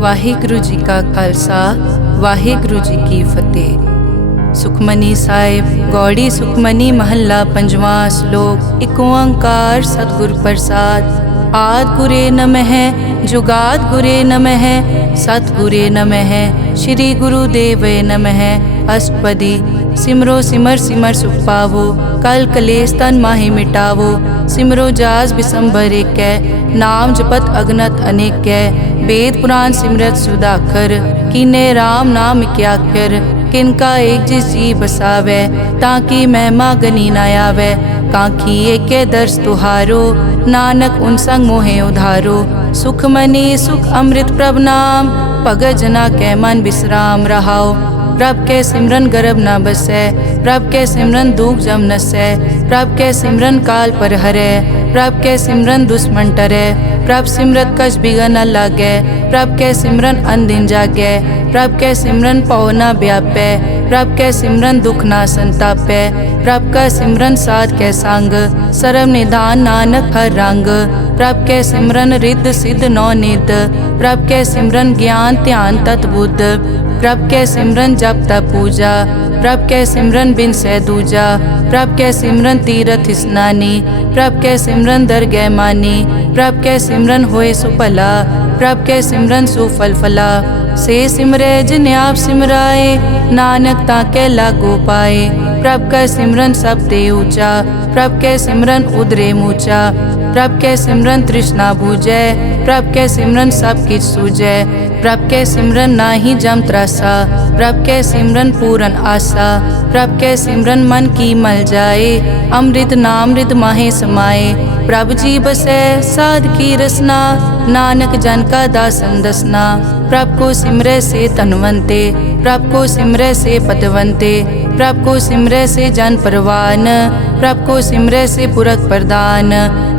ਵਾਹਿਗੁਰੂ ਜੀ ਕਾ ਖਾਲਸਾ ਵਾਹਿਗੁਰੂ ਜੀ ਕੀ ਫਤਿਹ। ਸੁਖਮਨੀ ਸਾਹਿਬ ਗੌੜੀ ਸੁਖਮਨੀ ਮਹੱਲਾ ਪੰਜਵਾਂ ਸ਼ਲੋਕ। ਏਕ ਓੰਕਾਰ ਸਤਿਗੁਰ ਪ੍ਰਸਾਦ। ਆਦਿ ਗੁਰੇ ਨਮః ਜੁਗਾਦਿ ਗੁਰੇ ਨਮঃ ਸਤਿਗੁਰੇ ਨਮঃ ਸ਼੍ਰੀ ਗੁਰੂ ਦੇਵੇ ਨਮঃ। ਅਸ਼ਟਪਦੀ। ਸਿਮਰੋ ਸਿਮਰ ਸਿਮਰ ਸੁਖ ਪਾਵੋ ਕਲ ਕਲੇਸ਼ ਤਨ ਮਾਹਿ ਮਿਟਾਵੋ। ਸਿਮਰੋ ਜਾਸ ਬਿਸੰਬਰ ਏਕੈ ਨਾਮ ਜਪਤ ਅਗਨਤ ਅਨੇਕੈ। वेद पुराण सिमरत सुधाकर कीने राम नाम क्याकर। किनका एक जिस जी बसावै ताकि महिमा गनी न आवै। कांखी एके दर्श तुहारो नानक उन संग मोहे उधारो। सुख मनी सुख अमृत प्रभ नाम भगत जना कै मन विश्राम रहाओ। प्रभ के सिमरन गर्भ न बसै प्रभ के सिमरन दुख जम नसै। प्रभ के सिमरन काल पर हरै प्रभ के सिमरन दुश्मन टरै। प्रभ सिमरत कछ बिगन न लागै प्रभ के सिमरन अनदिन जागै। प्रभ के सिमरन पौ न व्यापै प्रभ के सिमरन दुख न संतापै। प्रभ का सिमरन साध के संग सर्व निधान नानक हर रंग। प्रभ के सिमरन रिद्ध सिद्ध नौ निध प्रभ के सिमरन ज्ञान ध्यान तत् बुद्ध। प्रभ के सिमरन जप तप पूजा प्रभ के सिमरन बिन सै दूजा। प्रभ के सिमरन तीरथ स्नानी प्रभ के सिमरन दरगह मानी। प्रभ के सिमरन होए सुफला प्रभ के सिमरन सुफल फला। से सिमरै जिन आप सिमराए नानक ताके लागो पाए। प्रभ का सिमरन सब ते ऊंचा प्रभ के सिमरन उदरे मूचा। प्रभ के सिमरन तृष्णा बूझै प्रभ के सिमरन सब किछ सूझै। प्रभ के सिमरन नाही जम त्रासा प्रभ के सिमरन पूरन आसा। प्रभ के सिमरन मन की मल जाए अमृत नामृत माहे समाए। प्रभ जी बसै साध की रसना नानक जन का दासन दसना। प्रभ को सिमरै से तनवंते प्रभ को सिमरै से पतवंते। प्रभ को सिमरै से जन परवान प्रभ को सिमरै से पुरख प्रदान।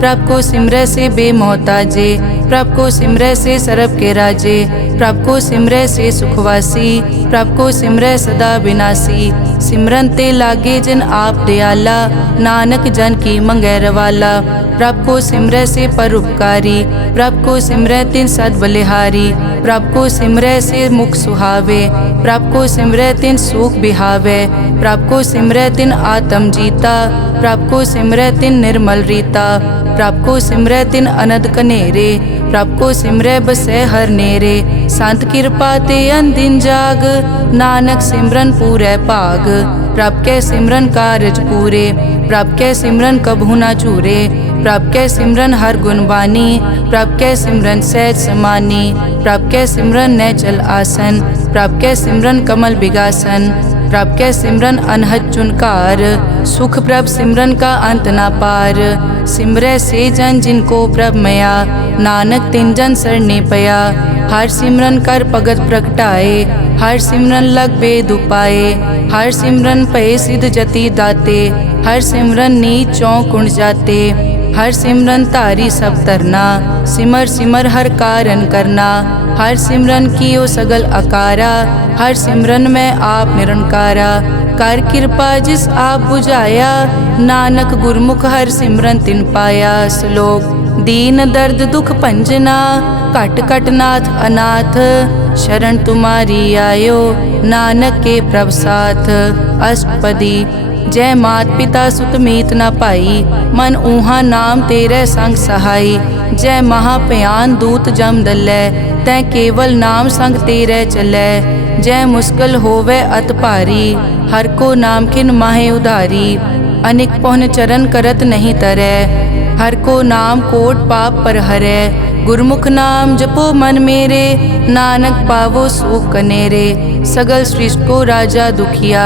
प्रभ को सिमरै से बेमोहताजे प्रभ को सिमरै से सरब के राजे। प्रभ को सिमरै से सुखवासी प्रभ को सिमरै सदा विनाशी। सिमरन ते लागे जिन आप दयाला नानक जन की मंगै रवाला। प्रभ को सिमरै से परोपकारी प्रभ को सिमरै तिन सद बलिहारी। प्रभ को सिमरै से मुख सुहावे प्रभ को सिमरै तिन सुख बिहावे। प्रभ को सिमरै तिन आत्म जीता प्रभ को सिमरै तिन निर्मल रीता। प्रभ को सिमरै तिन अनद कनेरे प्रभ को सिमरै बसै हर नेरे। संत कृपा ते अनदिन जाग नानक सिमरन पूरै भाग। प्रभ के सिमरन कारज पूरे प्रभ के सिमरन कबहू न चूरे। प्रभ के सिमरन हर गुणवानी प्रभ के सिमरन सहज समानी। प्रभ के सिमरन नैचल आसन प्रभ के सिमरन कमल बिगासन। प्रभ के सिमरन अनहद चुनकार सुख प्रभ सिमरन का अंत ना पार। सिमरै से जन जिनको प्रभ मया नानक तिन जन सरने पया। हर सिमरन कर भगत प्रगटाए हर सिमरन लग बेद उपाए। हर सिमरन पए सिद्ध जति दाते हर सिमरन नीच चौं कुंड जाते। हर सिमरन तारी सब तरना सिमर सिमर हर कारण करना। हर सिमरन कियो सगल अकारा हर सिमरन में आप निरंकारा। कर कृपा जिस आप बुझाया नानक गुरमुख हर सिमरन तिन पाया। श्लोक। दीन दर्द दुख भंजना घट घट नाथ अनाथ। शरण तुम्हारी आयो नानक के प्रभ साथ। अष्टपदी। जय मात पिता सुत मीत न पाई मन ऊहा नाम तेरे संग सहाई। जय महाभयान दूत जम दलै तै केवल नाम संग तेरे चलै। जय मुश्किल होवे अत भारी हर को नाम खिन माहे उधारी। अनेक पौन चरण करत नहीं तरै हर को नाम कोट पाप पर हरै। गुरमुख नाम जपो मन मेरे नानक पावो सुख कनेरे। सगल सृष्टि को राजा दुखिया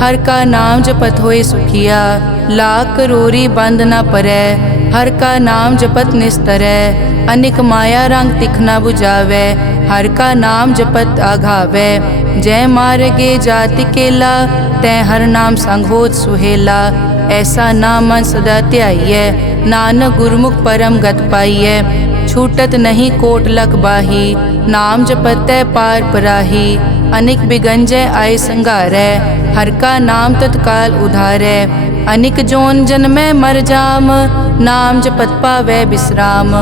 हर का नाम जपत होए सुखिया। लाख करोरी बंद न परै हर का नाम जपत निस्तरै। अनेक माया रंग तिखना बुझावै हर का नाम जपत आघावै। जय मार्गे जाति केला तै हर नाम संग होत सुहेला। ऐसा नाम मन सदा ध्याइयै नानक गुरमुख परम गत पाइयै। छूटत नहीं कोट लख बाही नाम जपतै पार पराही। अनेक बिगंजय आए संघारै हर का नाम तत्काल उधारै। अनेक जोन जन्मै मर जाम नाम जपत पावै विश्राम।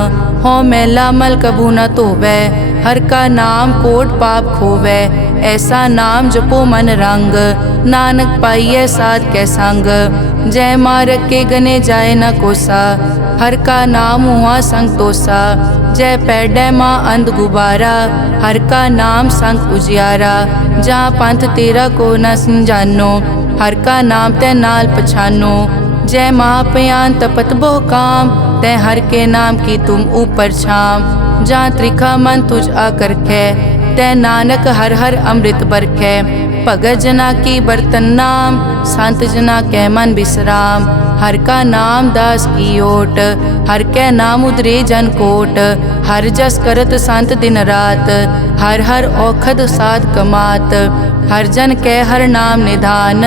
हों मैला मल कभू न धोवै। हर का नाम कोट पाप खोवै। ऐसा नाम जपो मन रंग, नानक पाइयै साध कै संग। जय मारग के गने जाए न कोसा, हर का नाम हुआ संग तोसा। जय पैडै माँ अंध गुबारा, हर का नाम संग उजियारा। जहाँ पंथ तेरा को न समझानो, हर का नाम तै नाल पछानो। जय महापयान तपत बहु काम, तै हर के नाम की तुम ऊपर छाम। जहाँ त्रिखा मन तुझ आकर कै, तै नानक हर हर अमृत बरखै। भगत जना की बर्तन नाम, संत जना कै मन विश्राम। हर का नाम दास की ओट, हर कै नाम उदरे जन कोट। हर जस करत संत दिन रात, हर हर औखद साध कमात। हर जन कै हर नाम निधान,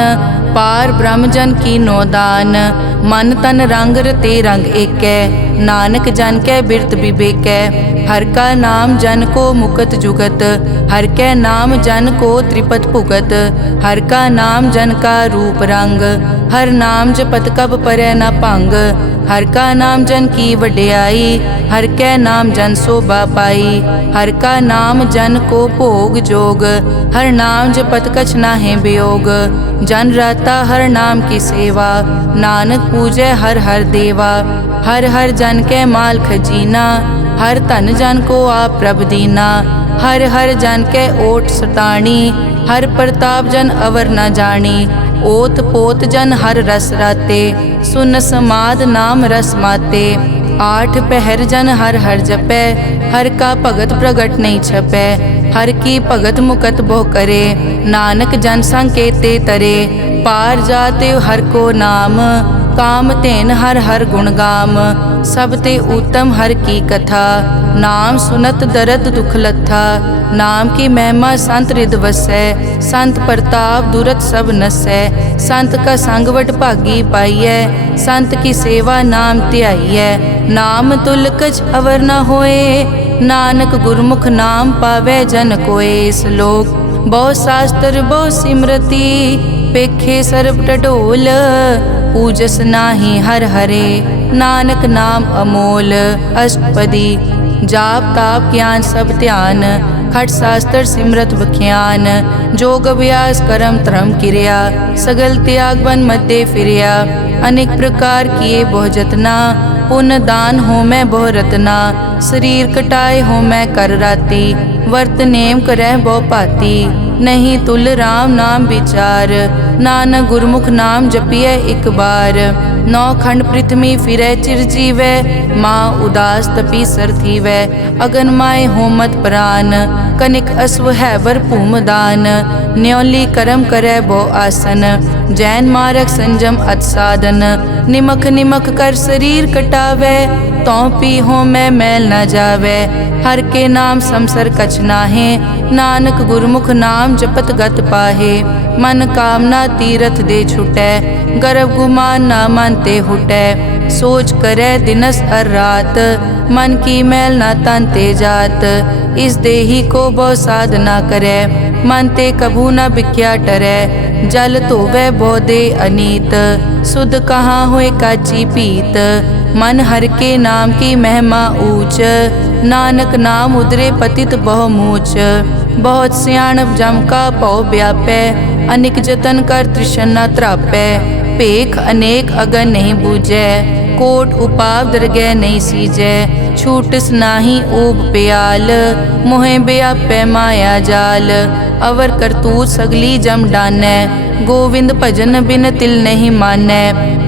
पार ब्रह्म जन की नोदान। मन तन रंग रते रंग एकै, नानक जन कै बिरत विवेकै। हर का नाम जन को मुकत जुगत, हर कै नाम जन को त्रिपत भुगत। हर का नाम जन का रूप रंग, हर नाम जपत कब परै न भंग। हर का नाम जन की वड्याई, हर कै नाम जन शोभा पाई। हर का नाम जन को भोग जोग, हर नाम जपत कछ नाहि वियोग। जन राता हर नाम की सेवा, नानक पूजै हर हर देवा। हर हर जन कै माल खजीना, हर धन जन को आप प्रभ दीना। हर हर जन कै ओट सताणी, हर प्रताप जन अवर न जानी। ओत पोत जन हर रस राते, सुन समाद नाम रस माते। आठ पहर जन हर हर जपै, हर का भगत प्रगट नहीं छपै। हर की भगत मुकत बहु करे, नानक जन संकेते तरे। पार जाते हर को नाम, काम तेन हर हर गुण गाम। सब ते उत्तम हर की कथा, नाम सुनत दरद दुख लथा। नाम की महिमा संत रिद वसै, संत प्रताप दुरत सब नसै। संत का संग वट भागी पाइयै, संत की सेवा नाम ध्याइयै। नाम तुल कछ अवर न होए, नानक गुरमुख नाम पावै जन कोए। श्लोक बहु शास्त्र बहु सिमरति, पेखे सर्ब टटोल। पूजस नाही हर हरे, नानक नाम अमोल। अष्टपदी जाप ताप ज्ञान सब ध्यान, खट शास्त्र सिमरत बख्यान। जोग अभ्यास करम धर्म क्रिया, सगल त्याग बन मध्य फिरिया। अनेक प्रकार किए बहु जतना, पुण्य दान हो मैं बहु रतना। शरीर कटाए हो मैं कर राती, वर्त नेम करह बहु पाती। नहीं तुल राम नाम विचार, नानक गुरमुख नाम जपिए एक बार। नौ खंड पृथ्वी फिरै चिर जीवै, माँ उदास तपी सर थीवै। अगन माय होमत प्राण, कनिक अश्व हैवर भूमदान। न्योली करम करै बहु आसन, जैन मारक संजम अत साधन। निमक निमक कर शरीर कटावै, तौ पी हो मैं मैल न जावै। हर के नाम समसर कछ नाहे, नानक गुरमुख नाम जपत गत पाहे। मन कामना तीरथ दे छुटै, गर्भ गुमान न मन ते हुटै। सोच करै दिनस अर रात, मन की मैल न तन ते जात। इस देही को बहु साधना करै, मन ते कभू न बिख्या टरै। जल धोवै बहु दे अनीत, सुध कहाँ होए काची पीत। मन हर के नाम की महिमा ऊंच, नानक नाम उदरे पतित बहु मूच। बहुत सियाणप जम का पौ व्यापै, अनेक जतन कर तृष्णा त्रापै। पेख अनेक अगन नहीं बूझै, कोट उपाव दरगह नहीं सीजै। छूटस नाही ऊब प्याल, मोहे व्यापै माया जाल। अवर करतूत सगली जम डानै, गोविंद भजन बिन तिल नहीं मानै।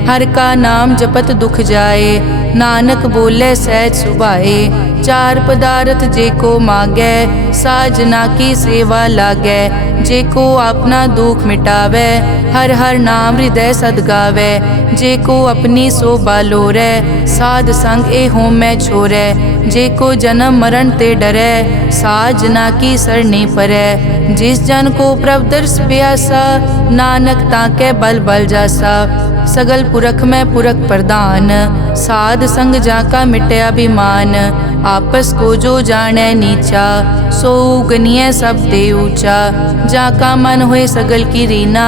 हर का नाम जपत दुख जाए, नानक बोले सहज सुभाए। चार पदार्थ जे को मागै, साजना की सेवा लागै। जे को अपना दुख मिटावै, हर हर नाम हृदय सद गावै। जे को अपनी शोभा लोरै, साध संग ए होमै छोरै। जे को जन्म मरण ते डरै, साजना की सरनी परै। जिस जन को प्रभ दर्श प्यासा, नानक ताकै बल बल जासा। सगल पुरख में पुरख प्रधान, साध संग जाका मिटया अभिमान। आपस को जो जाने नीचा, सो गनिय सब ते ऊंचा। जाका मन होए सगल की रीना,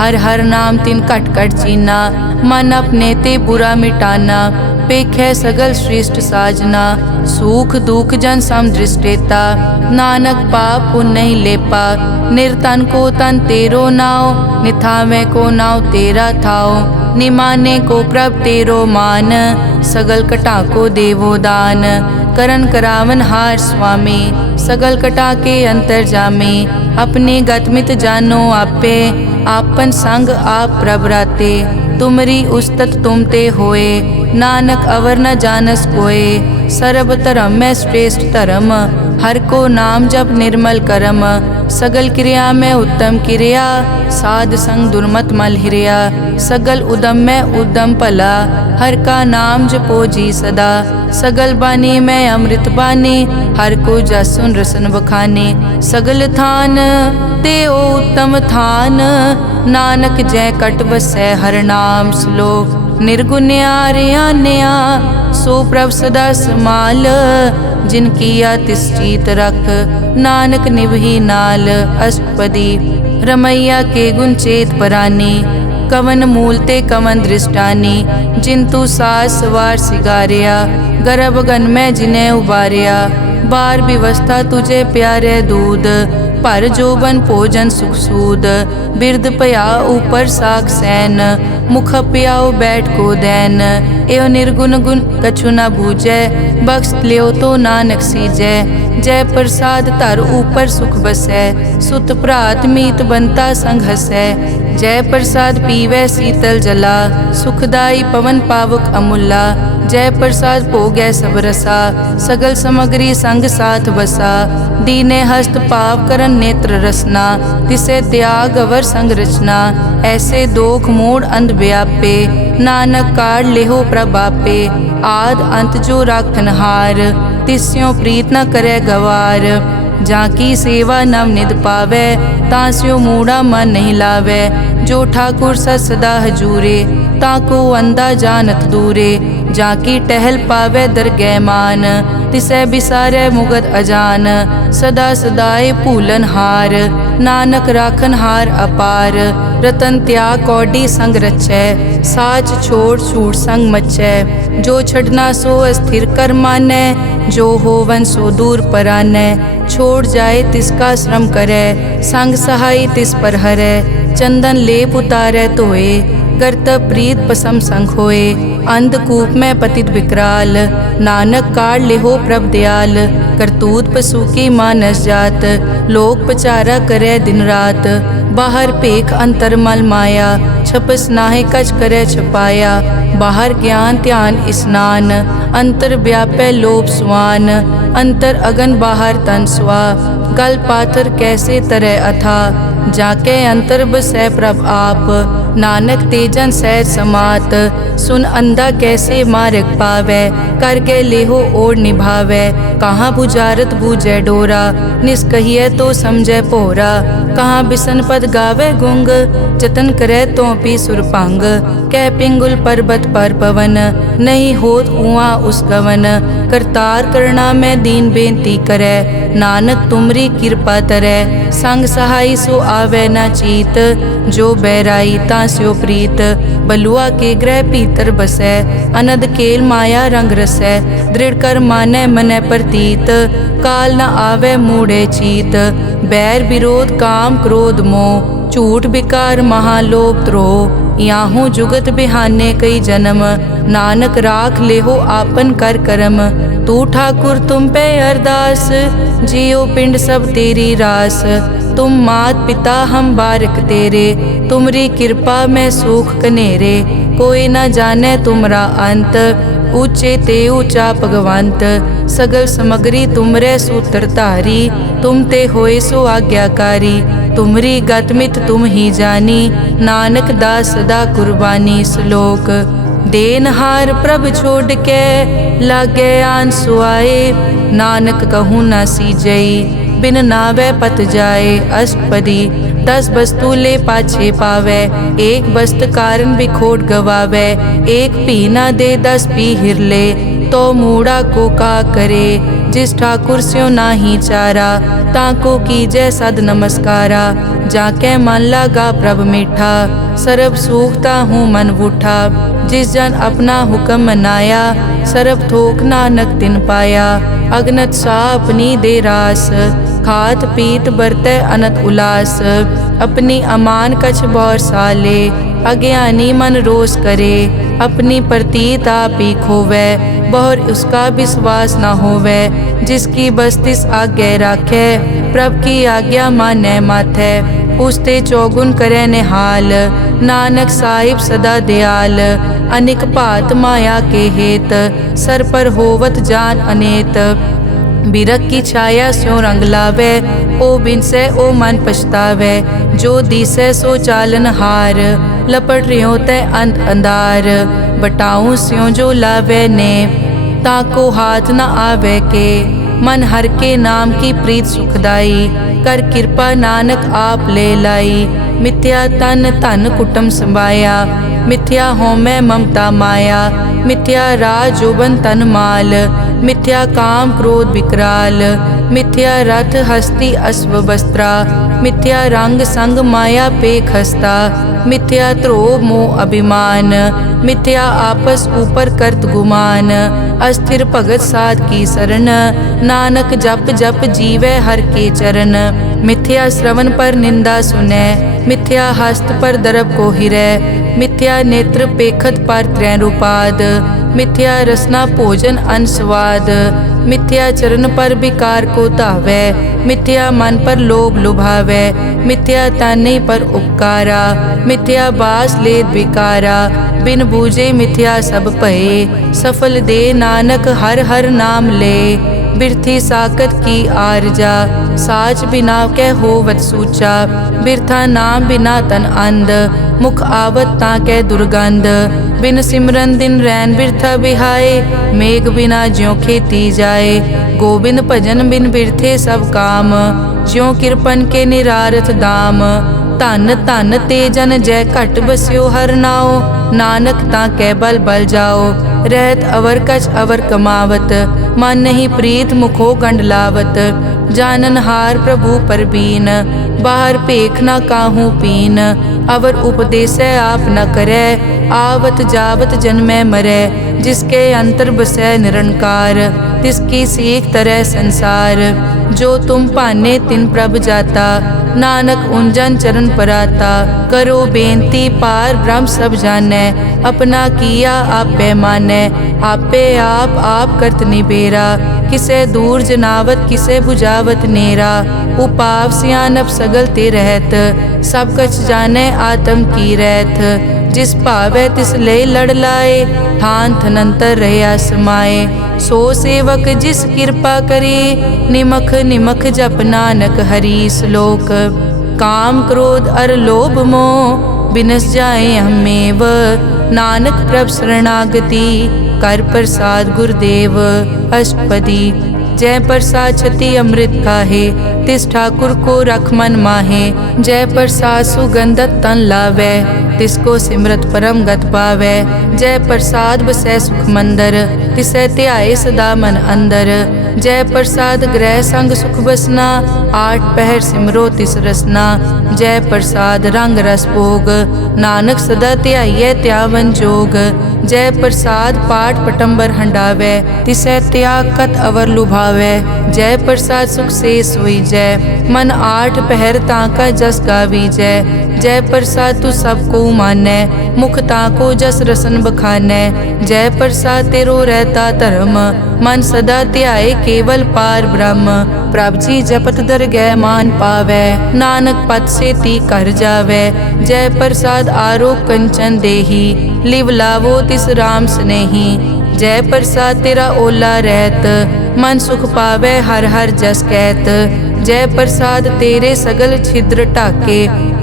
हर हर नाम तिन कट कट चीना, मन अपने ते बुरा मिटाना, पेखै सगल श्रेष्ठ साजना, सुख दुख जन सम दृष्टेता, नानक पाप पुण्य नहीं लेपा, निर्तन को तन तेरो नाओ, निथावे को नाव तेरा थाओ, निमाने को प्रभ तेरो मान, सगल कटा को देवो दान, करन करावन हार स्वामी, सगल कटा के अंतर जामे, अपने गतमित जानो आपे, आपन संग आप प्रभराते, तुमरी उस्तत तुम ते होए, नानक अवर न जानस कोए, सर्ब धर्म में श्रेष्ठ धर्म, हर को नाम जप निर्मल करम, सगल क्रिया में उत्तम क्रिया, साध संग दुर्मत मल हिरिया, सगल उदम में उद्दम भला, हर का नाम जपो जी सदा, सगल बानी में अमृत बानी, हर को जसुन रसन बखाने, सगल थान ते ओ उत्तम थान, नानक जय कट बसै हर नाम श्लोक, निर्गुण्या रियान्या सो प्रभ सदा समाल, जिन किया तिस चीत रख, नानक निभही नाल, अष्टपदी रमैया के गुण चेत परानी, कवन मूल ते कवन दृष्टानी, जिंतु सास सवार सिगारिया, गर्भ गन में जिन्हें उबारिया, बार व्यवस्था तुझे प्यारे दूध, पर जोबन भोजन सुख सूद, बिरद पया ऊपर साख सैन, मुख प्याओ बैठ को दैन, एव निर्गुण गुण कछु न बूझै, बख्श लियो तो नानक सीजै, जय प्रसाद धर ऊपर सुख बसै, सुत भ्रात मीत बनता संग हसै, जय प्रसाद पीवै शीतल जला, सुखदाई पवन पावक अमूला, जय प्रसाद भोगै सब रसा, सगल समग्री संग साथ बसा, दीने हस्त पाव करन नेत्र रसना, तिसे त्याग अवर संग रचना, ऐसे दोख मूढ़ अंध व्यापे, नानक काढ़ लेहो प्रभापे, आद अंत जो राखनहार, तिस्यों प्रीत न करे गवार, जाकी सेवा नव निध पावे, तास्यो मूढ़ा मन नहीं लावे, जो ठाकुर सदा हजूरे, ताको अंधा जानत दूरे, जाकी टहल पावे दरगह मान, तिसै बिसारे मुगद अजान, सदा सदाए भूलन हार, नानक राखन हार अपार, रतन त्याग कौडी संग रचै, साच छोड़ छूट संग मचै, जो छड़ना सो अस्थिर कर मानै, जो होवन सो दूर परानै, छोड़ जाए तिसका श्रम करे, संग सहाय तिस पर हरै, चंदन लेप उतारै धोए, गर्तब प्रीत पसम संग होए, अंधकूप में पतित विकराल, नानक काढ़ लेहो प्रभ दयाल, करतूत पशु की मानस जात, लोक पचारा करे दिन रात, बाहर पेख अंतर मल माया, छपस नाहे कच करे छपाया, बाहर ज्ञान ध्यान स्नान, अंतर व्यापै लोभ स्वान, अंतर अगन बाहर तन स्वा, गल पाथर कैसे तरह अथा, जाके अंतर बसै प्रभ आप, नानक तेजन सहज समात, सुन अंधा कैसे मार्ग पावै, कर गए लेहो ओर निभावै, कहाँ बुझारत बूझै डोरा, निष्कहिए तो समझै पोरा, कहाँ बिसन पद गावे गुंग, जतन करे तो पी सुरपांग, कह पिंगुल पर्वत पर पवन, नहीं होत उहाँ उस गवन, करतार करना में दीन बेनती करे, नानक तुमरी कृपा तरै, संग सहाय सो आवे न चीत, जो बैराई तास्यो प्रीत, बलुआ के ग्रह भीतर बसै, अनद केल माया रंग रसै, दृढ़ कर मानै मनै प्रतीत, काल न आवे मूढ़े चीत, बैर विरोध काम क्रोध मोह, झूठ विकार महालोभ द्रोह, याहू जुगत बिहाने कई जन्म, नानक राख लेहो आपन कर करम, तू ठाकुर तुम पे अरदास, जियो पिंड सब तेरी रास, तुम मात पिता हम बारक तेरे, तुमरी कृपा में सुख कनेरे, कोई न जाने तुमरा अंत, ऊंचे ते ऊंचा भगवंत, सगल समग्री तुमरे सूत्रधारी, तुम ते होए सो आज्ञाकारी, तुमरी गतमित तुम ही जानी, नानक दास सदा कुर्बानी। श्लोक देनहार प्रभ छोड़ के लागे आन सुआए, नानक कहूँ न सीजई बिन नावे पत जाए। अष्टपदी 10 वस्तु ले पाछे पावे, एक वस्त कारण भी खोट गवावे, एक पी ना दे 10 पी हिरले, तो मूड़ा को का करे। जिस ठाकुर स्यो नाही चारा, ताको कीजै सद नमस्कारा। जाके मन लागा प्रभ मीठा, सरब सूखता हूँ मन बूठा। जिस जन अपना हुक्म मनाया, सरब थोक नानक तिन पाया। अगनत सा अपनी दे रास, खात पीत बरतै अनत उलास। अपनी अमान कछ बौर साले, अज्ञानी मन रोष करे। अपनी प्रतीत आप ही खोवै, बहुर उसका विश्वास न होवै। जिसकी बस्तिस आज्ञा राखै, प्रभ की आज्ञा मानै माथै। उसते चौगुन करे निहाल, नानक साहिब सदा दयाल। अनिक भात माया के हेत, सर पर होवत जान अनेत। बिरख की छाया स्यों रंग लावे, ओ बिनसे ओ मन पछतावे। जो दिसै सो चालन हार, लपट रियो तै अंत अंधार। बटाऊं स्यों जो लावे ने, ताको हाथ न आवे के। मन हर के नाम की प्रीत सुखदाई, कर कृपा नानक आप ले लाई। मिथ्या तन धन कुटुम संभाया, मिथ्या होमै ममता माया। मिथ्या राज जोबन तन माल, मिथ्या काम क्रोध विकराल। मिथ्या रथ हस्ती अश्व वस्त्रा, मिथ्या रंग संग माया पे खस्ता। मिथ्या ध्रोह मोह अभिमान, मिथ्या आपस ऊपर करत गुमान। अस्थिर भगत साध की शरण, नानक जप जप जीवै हर के चरण। मिथ्या श्रवण पर निंदा सुनै, मिथ्या हस्त पर दरब को हिरै। मिथ्या नेत्र पेखत पर त्रैरूपाद, मिथ्या रसना भोजन अन स्वाद। मिथ्या चरण पर विकार को धावै, मिथ्या मन पर लोभ लुभावै। मिथ्या ताने पर उपकारा, मिथ्या बास लेत विकारा। बिन बूझे मिथ्या सब भये, सफल दे नानक हर हर नाम ले। बिरथी साकत की आरजा, साच बिना कै होवत सूचा। बिरथा नाम बिना तन अंध, मुख आवत ताकै दुर्गंध। बिन सिमरन दिन रैन बिरथा बिहाए, मेघ बिना ज्यों खेती जाए। गोबिंद भजन बिन बिरथे सब काम, ज्यों किरपन के निरारथ दाम। धन धन ते जन जय घट बस्यो हर नाओ, नानक ताकै बल बल जाओ। रहत अवर कछ अवर कमावत, मन नहीं प्रीत मुखो गंड लावत। जानन हार प्रभु परबीन, बाहर पेख न काहू पीन। अवर उपदेसै आप न करै, आवत जावत जन्मै मरै। जिसके अंतर बसै निरंकार, तिसकी सीख तरह संसार। जो तुम पाने तिन प्रभ जाता, नानक उंजन चरण पराता। करो बेनती पार ब्रह्म सब जानै, अपना किया आपे मानै। आपे आप करत निबेरा, किसे दूर जनावत किसे बुझावत नेरा। उपाव सियानप सगल ते रहत, सब कछ जानै आत्म की रहत। जिस भावै तिस ले लड़ लाए, ठान थनंतर रहया समाए। सो सेवक जिस कृपा करे, निमख निमख जप नानक हरि श्लोक। काम क्रोध अर लोभ मोह, बिनस जाए हमेव। नानक प्रभ शरणागति, कर प्रसाद गुरुदेव अष्टपदी। जय प्रसाद छति अमृत खाहे, तिस ठाकुर को रख मन माहे। जय प्रसाद सुगंधत तन लावै, तिसको सिमरत परम गत पावै। जय प्रसाद बसै सुख मंदर, तिसै ध्याए सदा मन अंदर। जय प्रसाद ग्रह संग सुख बसना, आठ पहर सिमरो तिस रसना। जय प्रसाद रंग रस भोग, नानक सदा ध्याइयै त्यावन जोग। जय प्रसाद पाठ पटंबर हंडावै, तिसै त्याग कत अवर लुभावै। जय प्रसाद सुख से सोई जय, मन आठ पहर ताका जस गावी जय। जय प्रसाद तू सबको मानै, मुख ताको जस रसन बखानै। जय प्रसाद तेरो रहता धर्म, मन सदा ध्याए केवल पार ब्रह्म। प्रभ जी जपत दरगह मान पावै, नानक पद से ती कर जावै। जय प्रसाद आरोग कंचन देही, लिव लावो तिस राम स्नेही। जय प्रसाद तेरा ओला रहत, मन सुख पावै हर हर जस कहत। जय प्रसाद तेरे सगल छिद्र ढाके,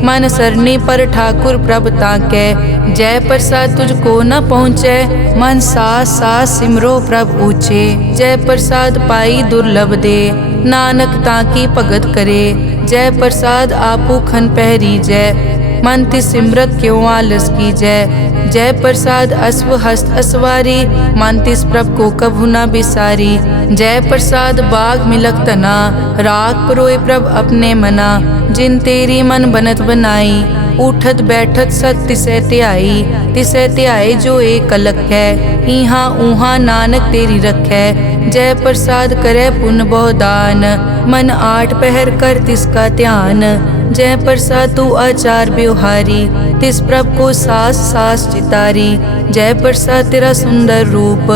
मन सरनी पर ठाकुर प्रभ ताकै। जय प्रसाद तुझको न पहुँचै, मन सास सास सिमरो प्रभ ऊँचे। जय प्रसाद पाई दुर्लभ दे, नानक ताकी भगत करे। जय प्रसाद आपू खन पहरी जय, मन ति सिमरत क्यों आलस की जय। जय प्रसाद अश्व हस्त असवारी, मन तिस प्रभ को कभु न बिसारी। जय प्रसाद बाग मिलक तना, राग परोए प्रभ अपने मना। जिन तेरी मन बनत बनाई, उठत बैठत सत तिसै ध्याई। तिसै ध्याए जो एक कलक है, इहाँ ऊहाँ नानक तेरी रखै। जय प्रसाद करे पुन बहु दान, मन आठ पहर कर तिसका ध्यान। जय प्रसाद तू आचार व्यवहारी, तिस प्रभ को सास सास चितारी। जय प्रसाद तेरा सुंदर रूप,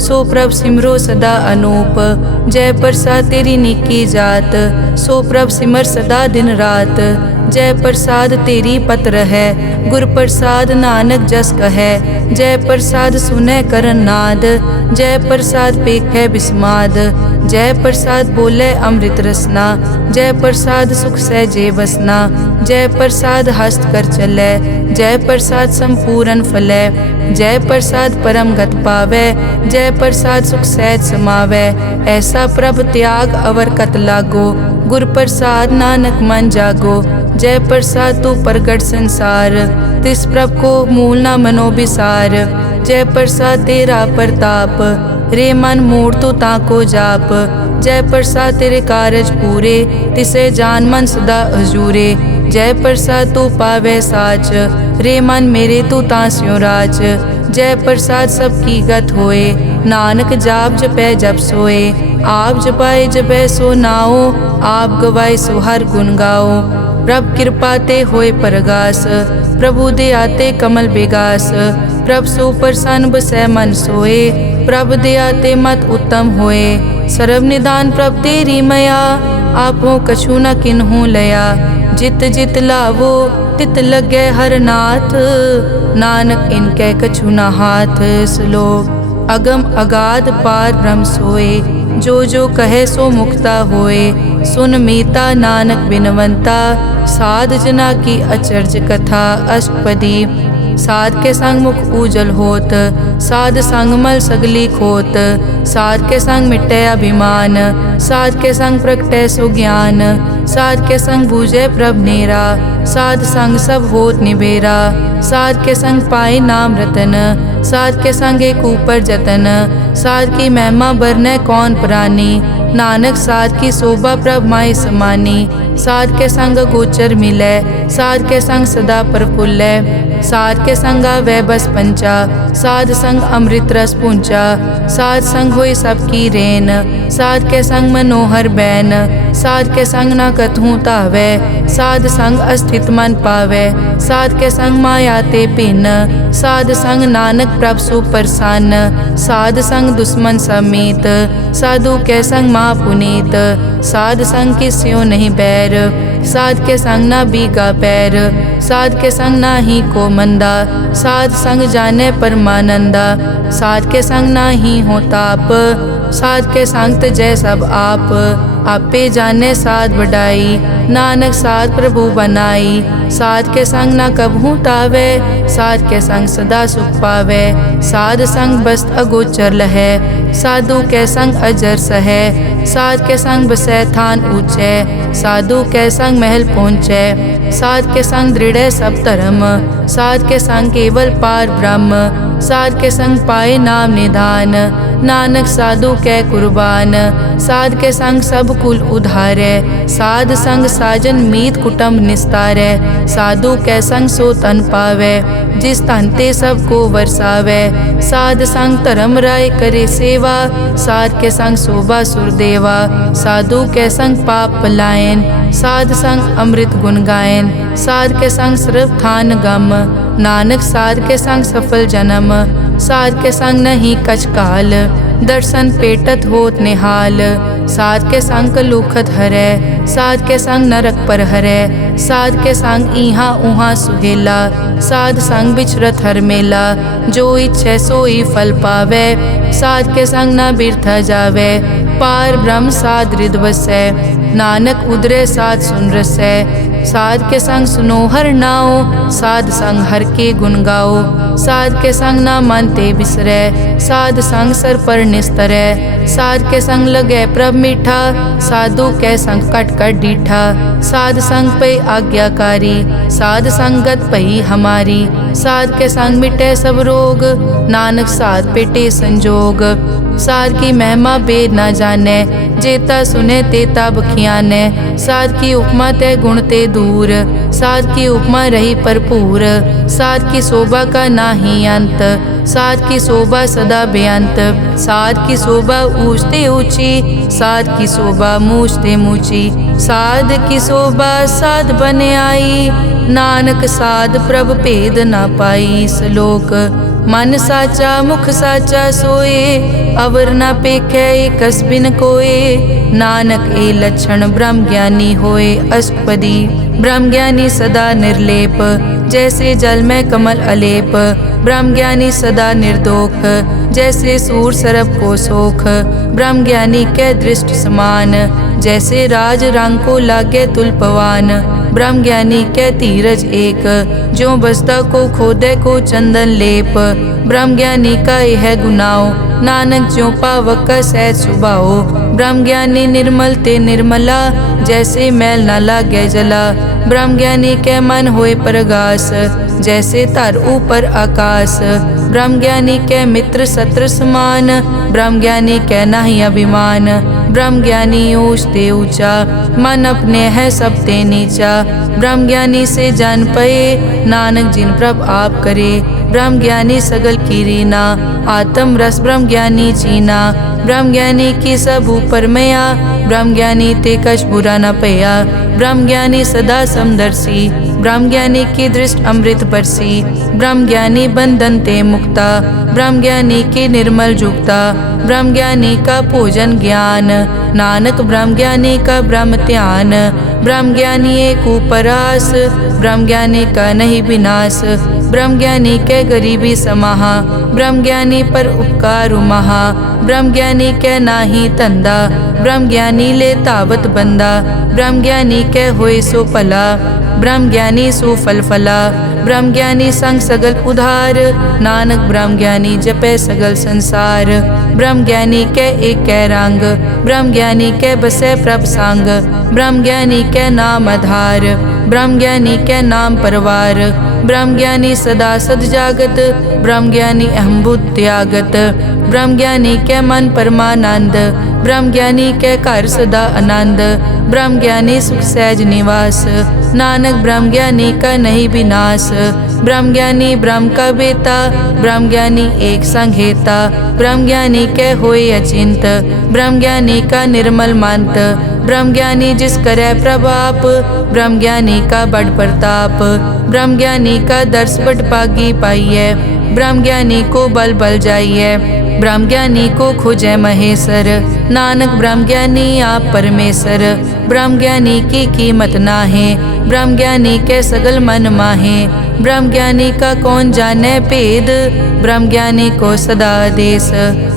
सो प्रभ सिमरो सदा अनूप। जय प्रसाद तेरी निकी जात, सो प्रभ सिमर सदा दिन रात। जय प्रसाद तेरी पत्र है, गुर प्रसाद नानक जस कहे। जय प्रसाद सुनै करन नाद, जय प्रसाद पेखै बिस्माद। जय प्रसाद बोले अमृत रसना, जय प्रसाद सुख सहजे बसना। जय प्रसाद हस्त कर चलै, जय प्रसाद संपूर्ण फलै। जय प्रसाद परम गत पावै, जय प्रसाद सुख सहज समावै। ऐसा प्रभ त्याग अवर कत लागो, गुर प्रसाद नानक मन जागो। जय प्रसाद तू प्रगट संसार, तिस प्रभ को मूल न मनो बिसार। जय प्रसाद तेरा प्रताप, रे मन मूड तो ताको जाप। जय प्रसाद तेरे कारज पूरे, तिसे जान मन सदा हजूरे। जय प्रसाद तू पावे साच, रे मन मेरे तू तास्यो राज। जय प्रसाद सबकी गत होए, नानक जाप जपै जप सोए। आप जपाए जपै सो नाओ, आप गवाए सो हर गुण गाओ। प्रभ कृपा ते होए परगास, प्रभु दे आते कमल बेगास। प्रभ सो प्रसन्न बसै मन सोए, प्रभ दे आते मत उत्तम होए। सर्व निदान प्रभ तेरी मया, आपो कछु न किन्हु लया। जित जित लावो तित लगे हर नाथ, नानक इनके कछु न हाथ। श्लोक अगम अगाध पार ब्रह्म सोए, जो जो कहे सो मुक्ता होए। सुन मीता नानक बिनवंता, साध जना की अचर्ज कथा। अष्टपदी साध के संग मुख उजल होत, साध संग मल सगली खोत। साध के संग मिटै अभिमान, साध के संग प्रगटै सो ज्ञान। साध के संग बूझै प्रभ नेरा, साध संग सब होत निबेरा। साध के संग पाए नाम रतन, साध के संग एक ऊपर जतन। साध की महिमा बरनै कौन प्राणी, नानक साध की शोभा प्रभ माई समानी। साध के संग गोचर मिलै, साध के संग सदा प्रफुल्लै। साध के संग आवै बस पंचा, साध संग अमृत रस पूंचा। साध संग होई सबकी रेन, साध के संग मनोहर बैन। साध के संग न कतहु तावै, साध संग अस्थित मन पावै। साध के संग माया ते भिन्न, साध संग नानक प्रभ सुप्रसन्न। साध संग दुश्मन समीत, साधु के संग माँ पुनीत। साध संग किस्यो नहीं बैर, साध के संग ना बीगा पैर। साध के संग ना ही को मंदा, साध संग जाने परमानंदा। साध के संग ना ही हो ताप, साध के संग तजै सब आप। आपे जाने साध बढ़ाई, नानक साध प्रभु बनाई। साध के संग ना कबहू तावै, साध के संग सदा सुख पावै। साध संग बस्त अगोचर लहै, साधु के संग अजर सहै। साध के संग बसै थान ऊंचै, साधु के संग महल पहुँचै। साध के संग दृढ़ सब धर्म, साध के संग केवल पार ब्रह्म। साध के संग पाए नाम निधान, नानक साधु कै कुर्बान। साध के संग सब कुल उधारै, साध संग साजन मीत कुटुंब निस्तारै। साधु कै संग सो तन पावै, जिस तन ते सब को वरसावै। साध संग धर्म राय करे सेवा, साध के संग शोभा सुरदेवा। साधु के संग पाप पलायन, साध संग अमृत गुण गायन। साध के संग सर्व थान गम, नानक साध के संग सफल जन्म। साध के संग नहीं कछ काल, दर्शन पेटत होत निहाल। साध के संग कलुखत हरै, साध के संग नरक पर हरै। साध के संग इहाँ उहाँ सुहेला, साध संग बिछरत हर मेला। जो इच्छै सोई फल पावै, साध के संग न बिरथा जावै। पार ब्रह्म साध हृद बसै, नानक उदरे साध सुन रसै। साध के संग सुनो हर नाओ, साध संग हर के गुण गाओ। साध के संग ना मन ते बिसरै, साध संग सर पर निस्तरै। साध के संग लगै प्रभ मीठा, साधु कै संग कट कट डीठा। साध संग पे आज्ञाकारी, साध संगत पई हमारी। साध के संग मिटै सब रोग, नानक साध पेटे संजोग। साध की महिमा बेद ना जानै, जेता सुने तेता बखियानै। साध की उपमा तै गुण ते दूर, साध की उपमा रही भरपूर। साध की शोभा का नाही अंत, साध की शोभा सदा बेअंत। साध की शोभा ऊंच ते ऊंची, साध की शोभा मूछ ते मूची। साध की शोभा साध बने आई, नानक साध प्रभ भेद ना पाई। श्लोक मन साचा मुख साचा सोए, अवर ना पेखै एकस बिन कोए। नानक ए लक्षण ब्रह्म ज्ञानी होए। अष्टपदी ब्रह्म ज्ञानी सदा निर्लेप, जैसे जल में कमल अलेप। ब्रह्म ज्ञानी सदा निर्दोख, जैसे सूर सरब को सोख। ब्रह्म ज्ञानी कै दृष्टि समान, जैसे राज रंग को लागे तुलपवान। ब्रह्म ज्ञानी कै धीरज एक, ज्यों बसता को खोदे को चंदन लेप। ब्रह्म ज्ञानी का यह गुनाओ, नानक ज्यों पावक का सहज सुभाओ। ब्रह्म ज्ञानी निर्मल ते निर्मला, जैसे मैल न लागे जला। ब्रह्म ज्ञानी के मन होए प्रगास, जैसे धर ऊपर आकाश। ब्रह्म ज्ञानी के मित्र शत्रु समान, ब्रह्म ज्ञानी के नाही अभिमान। ब्रह्म ज्ञानी ऊंच ते ऊंचा, मन अपने है सब ते नीचा। ब्रह्म ज्ञानी से जान पए, नानक जिन प्रभ आप करे। ब्रह्म ज्ञानी सगल की रीना, आत्म रस ब्रह्म ज्ञानी चीना। ब्रह्म ज्ञानी की सब ऊपर मया, ब्रह्म ज्ञानी ते कछ बुरा न पया। ब्रह्म ज्ञानी सदा समदर्शी, ब्रह्म ज्ञानी की दृष्टि अमृत बरसी। ब्रह्म ज्ञानी बंधन ते मुक्ता, ब्रह्म ज्ञानी की निर्मल जुक्ता। ब्रह्म ज्ञानी का भोजन ज्ञान, नानक ब्रह्म ज्ञानी का ब्रह्म ध्यान। ब्रह्म ज्ञानी एक उपरास, ब्रह्म ज्ञानी का नहीं विनाश। ब्रह्म ज्ञानी के गरीबी समाहा, ब्रह्म ज्ञानी पर उपकार महा। ब्रह्म ज्ञानी के नाही धंधा, ब्रह्म ज्ञानी ले तावत बंदा। ब्रह्म ज्ञानी के होए सो भला, ब्रह्म ज्ञानी सो फल फला। ब्रह्म ज्ञानी संग सगल उधार, नानक ब्रह्म ज्ञानी जपै सगल संसार। ब्रह्म ज्ञानी के एक कै रंग, ब्रह्म ज्ञानी के बसै प्रभ संग। ब्रह्म ज्ञानी के नाम आधार, ब्रह्म ज्ञानी के नाम परवार। ब्रह्म ज्ञानी सदा सद जागत, ब्रह्म ज्ञानी अहम बुद्धि त्यागत। ब्रह्म ज्ञानी के मन परमानंद, ब्रह्म ज्ञानी के घर सदा आनंद। ब्रह्म ज्ञानी सुख सहज निवास, नानक ब्रह्म ज्ञानी का नहीं विनाश। ब्रह्म ज्ञानी ब्रह्म का बेता, ब्रह्म ज्ञानी एक संग हेता। ब्रह्म ज्ञानी के होए अचिंत, ब्रह्म ज्ञानी का निर्मल मंत। ब्रह्म ज्ञानी जिस करे प्रभाप, ब्रह्म ज्ञानी का बड़ प्रताप। ब्रह्म ज्ञानी का दर्श बड़ पागी पाइये, ब्रह्म ज्ञानी को बल बल जाइए। ब्रह्म ज्ञानी को खोजै महेश्वर, नानक ब्रह्म ज्ञानी आप परमेश्वर। ब्रह्म ज्ञानी की कीमत नाहे, ब्रह्म ज्ञानी के सगल मन माहे। ब्रह्म ज्ञानी का कौन जाने भेद, ब्रह्म ज्ञानी को सदा आदेश।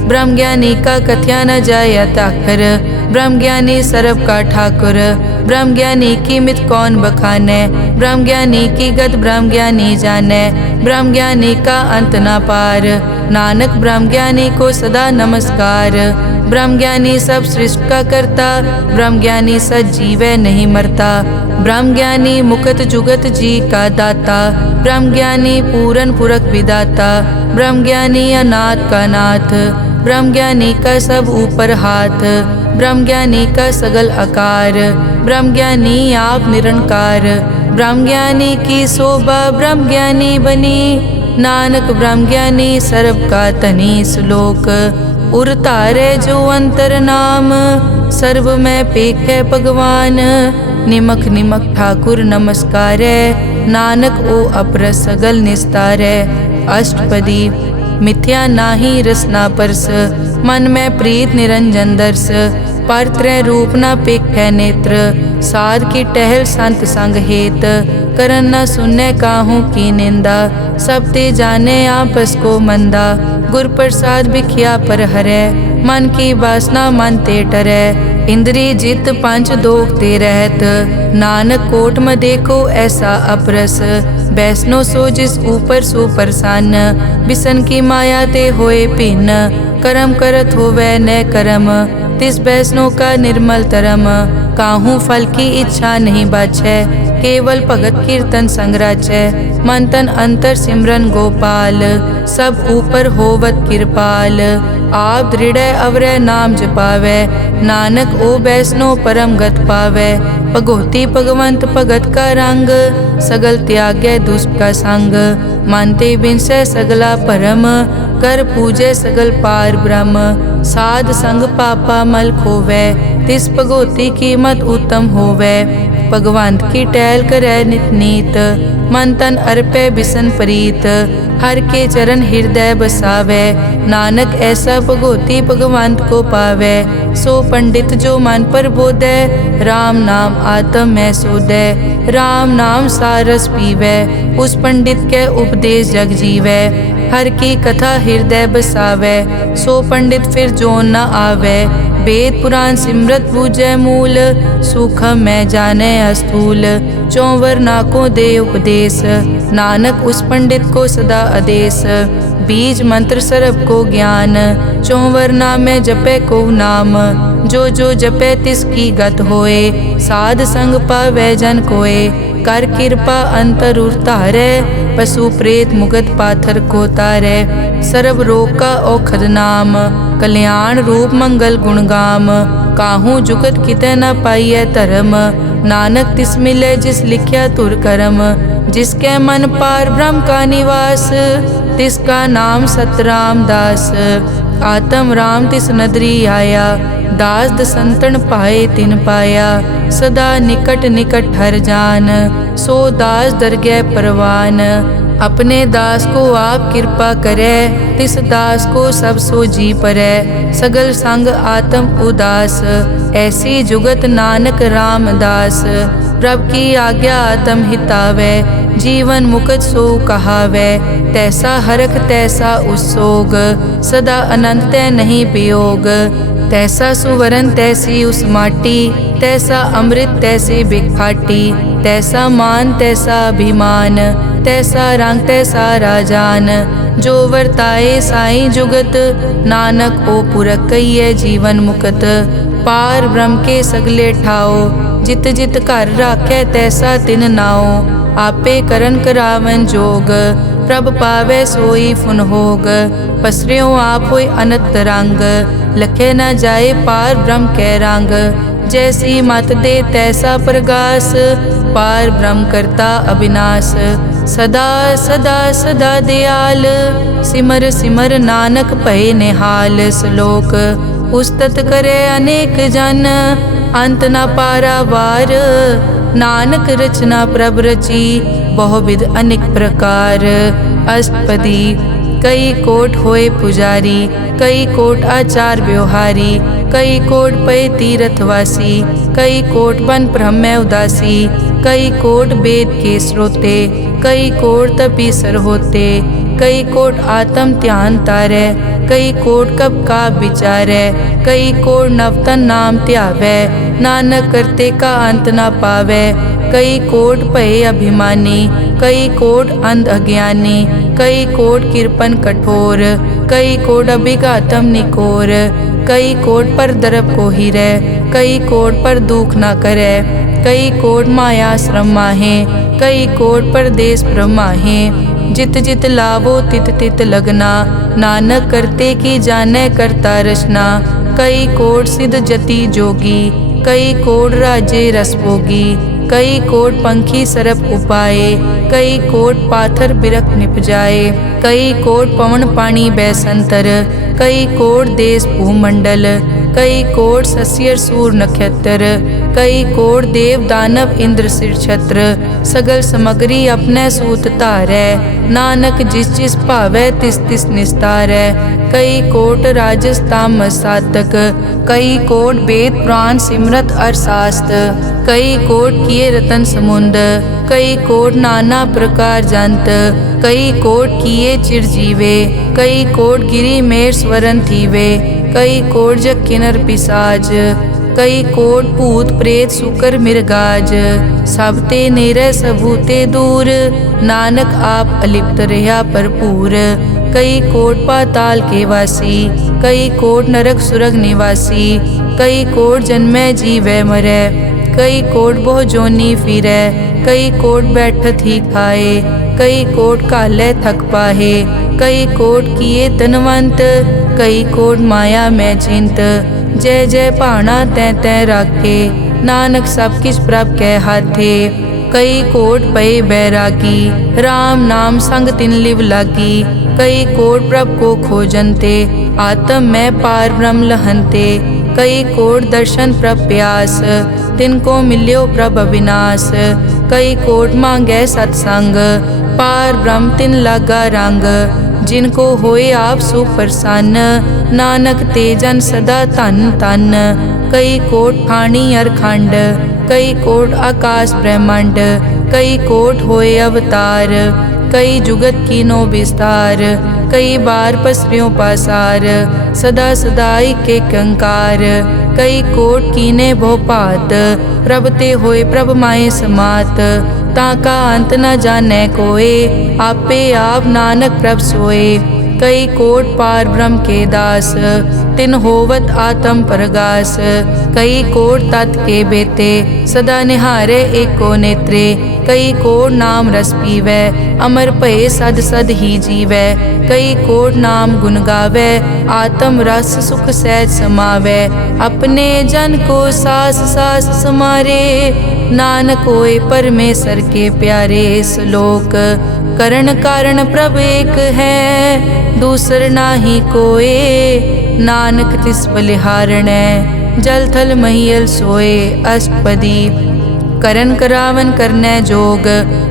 ब्रह्म ज्ञानी का कथ्या न जाय ताकर, ब्रह्म ज्ञानी सर्व का ठाकुर। ब्रह्म ज्ञानी की मित कौन बखाने, ब्रह्म ज्ञानी की गत ब्रह्म ज्ञानी जाने। ब्रह्म ज्ञानी का अंत न पार, नानक ब्रह्म ज्ञानी को सदा नमस्कार। ब्रह्म ज्ञानी सब सृष्टि का करता, ब्रह्म ज्ञानी सजीवै नहीं मरता। ब्रह्म ज्ञानी मुकत जुगत जी का दाता, ब्रह्म ज्ञानी पूरन पुरख विदाता। ब्रह्म ज्ञानी अनाथ का नाथ, ब्रह्म ज्ञानी का सब ऊपर हाथ। ब्रह्म ज्ञानी का सगल आकार, ब्रह्म ज्ञानी आप निरंकार। ब्रह्म ज्ञानी की शोभा ब्रह्म ज्ञानी बनी, नानक ब्रह्म ज्ञानी सर्व का तनी। श्लोक उर तारे जो अंतर नाम, सर्व में पेखे भगवान। निमख निमख ठाकुर नमस्कारै, नानक ओ अपर सगल निस्तारै। अष्टपदी मिथ्या नाही रसना परस, मन में प्रीत निरंजन दर्श। पर त्रय रूप न पेखै नेत्र, साध की टहल संत संग हेत। करन न सुनै काहू की निंदा, सब ते जाने आपस को मंदा। गुर प्रसाद बिखिया पर हरै, मन की वासना मन ते टरै। इंद्री जित पंच दोख ते रहत, नानक कोट में देखो ऐसा अपरस। वैष्णो सो जिस ऊपर सो प्रसन्न, बिसन की माया ते होए भिन्न। कर्म करत होवै न कर्म, तिस वैष्णो का निर्मल तरम। काहू फल की इच्छा नहीं बाछै, केवल भगत कीर्तन संग राचै। मन तन अंतर सिमरन गोपाल, सब ऊपर होवत कृपाल। आप दृढ़ अवरै नाम जपावै, नानक ओ वैष्णो परम गत पावै। भगोती भगवंत भगत का रंग, सगल त्यागै दुष्ट का संग। मानते बिनसै सगला परम, कर पूजै सगल पार ब्रह्म। साध संग पापा मल खोवै, तिस भगोती कीमत उत्तम होवै। भगवंत की टहल करै नित नीत, मन तन अर्पै बिसन प्रीत। हर के चरण हृदय बसावै, नानक ऐसा भगोती भगवंत को पावै। सो पंडित जो मन पर बोधै, राम नाम आत्म में सोधै। राम नाम सारस पीवै, उस पंडित के उपदेश जग जीवै। हर की कथा हृदय बसावै, सो पंडित फिर जोन न आवै। वेद पुराण सिमरत बूझै मूल, सूखम मैं जाने अस्थूल। चौवर नाको दे उपदेश, नानक उस पंडित को सदा आदेश। बीज मंत्र सरब को ज्ञान, चौवर नामे जपे को नाम। जो जो जपे तिसकी गत होए, साध संग पावै जन कोए। कर कृपा अंतर उतारै, पशु प्रेत मुगत पाथर को तारै। सर्व रोग का औखद नाम, कल्याण रूप मंगल गुणगाम। काहू जुगत कितै न पाइयै धर्म, नानक तिस मिले जिस लिख्या तुर करम। जिसके मन पार ब्रह्म का निवास, तिसका नाम सतराम दास। आत्म राम तिस नदरी आया, दास दसंतन पाए तिन पाया। सदा निकट निकट हर जान, सो दास दरगह परवान। अपने दास को आप कृपा करे, तिस दास को सब सो जी परै। सगल संग आत्म उदास, ऐसी जुगत नानक रामदास। प्रभ की आज्ञा आत्म हितावै, जीवन मुकत सो कहावै। तैसा हरख तैसा उसोग, सदा अनंत तै नहीं वियोग। तैसा सुवरन तैसी उस माटी, तैसा अमृत तैसी बिखाटी। तैसा मान तैसा अभिमान, तैसा रंग तैसा राजान। जो वर्ताए साई जुगत, नानक ओ पुरख कहिए जीवन मुकत। पार ब्रह्म के सगले ठाओ, जित जित घर राखै तैसा तिन नाओ। आपे करन करावन जोग, प्रभ पावै सोई फुन होग। पसरियो आप होय अनंत रंग, लखे न जाए पार ब्रह्म कै रंग। जैसी मत दे तैसा प्रगास, पार ब्रह्म करता अविनाश। सदा सदा सदा दयाल, सिमर सिमर नानक भय निहाल। श्लोक उस्तत करे अनेक जन, अंत न पारावार। नानक रचना प्रभ रची, बहुविध अनेक प्रकार। अष्टपदी कई कोट होए पुजारी, कई कोट आचार व्यवहारी। कई कोट पय तीर्थवासी, कई कोट बन ब्रह्म उदासी। कई कोट वेद के स्रोते, कई कोट तपीसर होते। कई कोट आत्म ध्यान तारै, कई कोट कब का विचारै। कई कोट नवतन नाम ध्यावै, नानक करते का अंत न पावै। कई कोट भय अभिमानी, कई कोट अंध अज्ञानी। कई कोट कृपन कठोर, कई कोट अभिघातम निकोर। कई कोट पर दरब को हिरै, कई कोट पर दुख न करै। कई कोट माया श्रम माहे, कई कोट परदेश ब्रह्माहे। जित जित लावो तित तित लगना, नानक करते की जानै करता रचना। कई कोट सिद्ध जति जोगी, कई कोट राजे रस भोगी। कई कोट पंखी सरप उपाए, कई कोट पाथर बिरख निपजाए। कई कोट पवन पानी बैसंतर, कई कोट देश भूमंडल। कई कोट सस्यर सूर नक्षत्र, कई कोट देव दानव इंद्र सिर छत्र। सगल समग्री अपने सूत धारै, नानक जिस जिस भावै तिस तिस निस्तारै। कई कोट राजस तामस सातक, कई कोट वेद पुराण सिमरत अरशास्त्र। कई कोट किए रतन समुंद, कई कोट नाना प्रकार जंत। कई कोट किए चिरजीवे, कई कोट गिरी मेर स्वरन थीवे। कई कोट जग किन्नर पिसाज, कई कोट भूत प्रेत सुकर मिर्गाज। सब ते नेरे सबूते दूर, नानक आप अलिप्त रहा भरपूर। कई कोट पाताल के वासी, कई कोट नरक सुरग निवासी। कई कोट जन्मै जीवै मरै, कई कोट बहु जोनी फिरै। कई कोट बैठत ही खाए, कई कोट कालै थक पाहे। कई कोट किए तनवंत, कई कोट माया मैं चिंत। जय जय भाना तै तै राखे, नानक सब किछ प्रभ कै हाथे। कई कोट पए बैरागी, राम नाम संग तिन लिव लागी। कई कोट प्रभ को खोजनते, आत्म में पार ब्रह्म लहनते। कई कोट दर्शन प्रभ प्यास, तिनको मिल्यो प्रभ अविनाश। कई कोट मांगै सतसंग, पार ब्रह्म तिन लागा रंग। जिनको होए आप सुप्रसन्न, नानक ते जन सदा धन धन। कई कोट ठाणी अरखंड, कई कोट आकाश ब्रह्मांड। कई कोट होए अवतार, कई जुगत कीनो विस्तार। कई बार पसरियों पासार, सदा सदाई के कंकार। कई कोट कीने भोपात, प्रभ ते होए प्रभ माए समात। ताका अंत न जाने कोए, आपे आप नानक प्रभ सोए। कई कोट पार ब्रह्म के दास, तिन होवत आत्म परगास। कई कोट तत् के बेते, सदा निहारे एको नेत्रे। कई कोट नाम रस पीवै, अमर भये सद सद ही जीवै। कई कोट नाम गुण गावै, आत्म रस सुख सहज समावै। अपने जन को सास सास समारे, नानक होए परमेश्वर के प्यारे। श्लोक करण कारण प्रभ एक है, दूसर नाही कोए। नानक तिस बलिहारणै, जल थल महियल सोए। अष्टपदी करन करावन करनै जोग,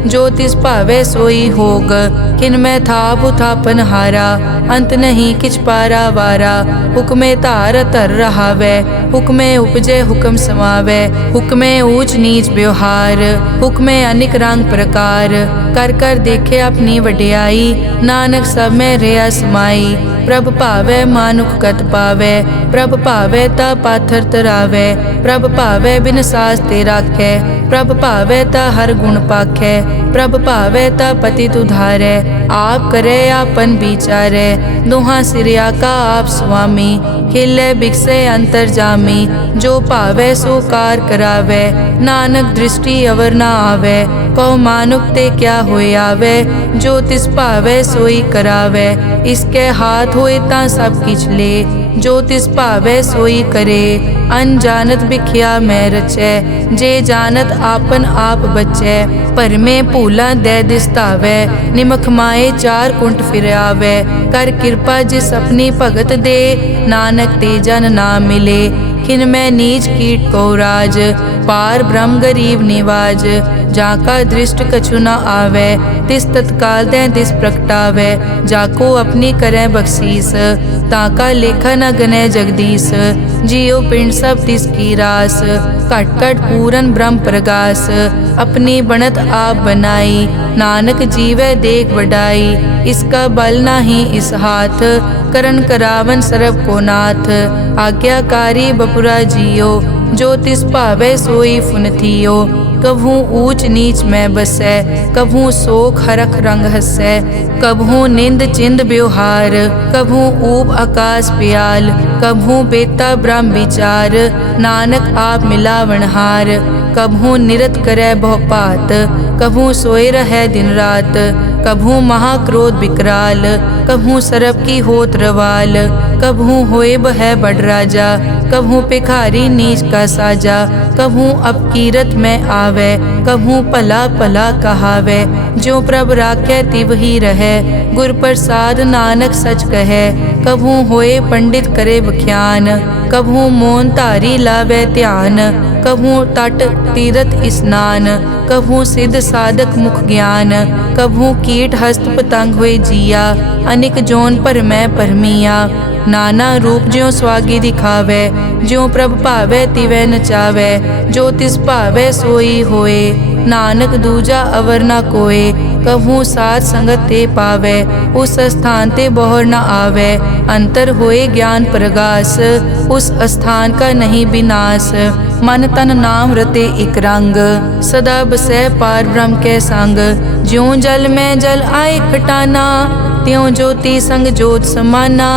जो तिस भावै सोई होग। किन में थाप उथापन हारा, अंत नहीं किछ पारा वारा। हुक्मे धार धर रहावै, हुक्मे उपजे हुक्म समावै। हुक्मे ऊंच नीच व्यवहार, हुक्मे अनिक रंग प्रकार। कर कर देखे अपनी वड्याई, नानक सब में रहा समाई। प्रभ भावै मानुख गत पावै, प्रभ भावै ता पाथर तरावै। प्रभ भावै बिन सास ते राखै, प्रभ भावै ता हर गुण पाखै। प्रभ भावै ता पतित उधारै, आप करे आपन विचारै। दोहां सिरिया का आप स्वामी, खिलै बिकसै अंतर जामी। जो भावै सो कार करावै, नानक दृष्टि अवर ना आवै। कहो मानुख ते क्या होए आवे, जो तिस भावै सोई करावै। इसके हाथ होए तां सब किछ ले, जो तिस भावै सोई करे। अनजानत बिख्या मैं रचै, जे जानत आपन आप बचै। भरमे भूला दै दिसतावै, निमख माए चार कुंट फिर आवै। कर कृपा जिस अपनी भगत दे, नानक ते जन ना मिले। खिन मैं नीच कीट को राज, पार ब्रह्म गरीब निवाज। जाका दृष्ट कछु न आवे, तिस तत्काल दै दिस प्रगटावै। जाको अपनी करै बख्शीस, ताका लेखा न गनै जगदीश। जियो पिंड सब तिसकी रास, घट घट पूरन ब्रह्म प्रगास। अपनी बनत आप बनाई, नानक जीवै देख वडाई। इसका बल नाही इस हाथ, करन करावन सरब को नाथ। आज्ञाकारी बपुरा जियो, जो तिस भावै सोई फुन थियो। कभू ऊंच नीच में बसै, कभू सोख हरख रंग हसै। कभू निंद चिंद व्यवहार, कभू ऊब आकाश प्याल। कभू बेता ब्रह्म विचार, नानक आप मिलावनहार। कभू निरत करै बहुपात, कभू सोए रहै दिन रात। कभू महाक्रोध विकराल, कभू सरब की होत रवाल। कभू होए बह बड़ राजा, कभू भिखारी नीच का साजा। कभू अपकीरत में आवे, कभू भला भला कहावे। जो प्रभ राखै तिव ही रहै, गुर प्रसाद नानक सच कहै। कभू होए पंडित करे बख्यान, कभू मौन धारी लावे ध्यान। कभू तट तीरथ स्नान, कभू सिद्ध साधक मुख ज्ञान। कभू कीट हस्त पतंग हुए जिया, अनिक जोन पर मैं परमिया। नाना रूप ज्यों स्वागी दिखावे, ज्यों प्रभ भावे तिवै नचावे। जो तिस भावे सोई होए, नानक दूजा अवर न कोए। कभू साथ संगत ते पावे, उस स्थान ते बोहर न आवे। अंतर होए ज्ञान प्रगास, उस स्थान का नहीं विनाश। मन तन नाम रते एक रंग, सदा बसै पार ब्रह्म के संग। ज्यों जल में जल आए खटाना, त्यों ज्योति संग जोत समाना।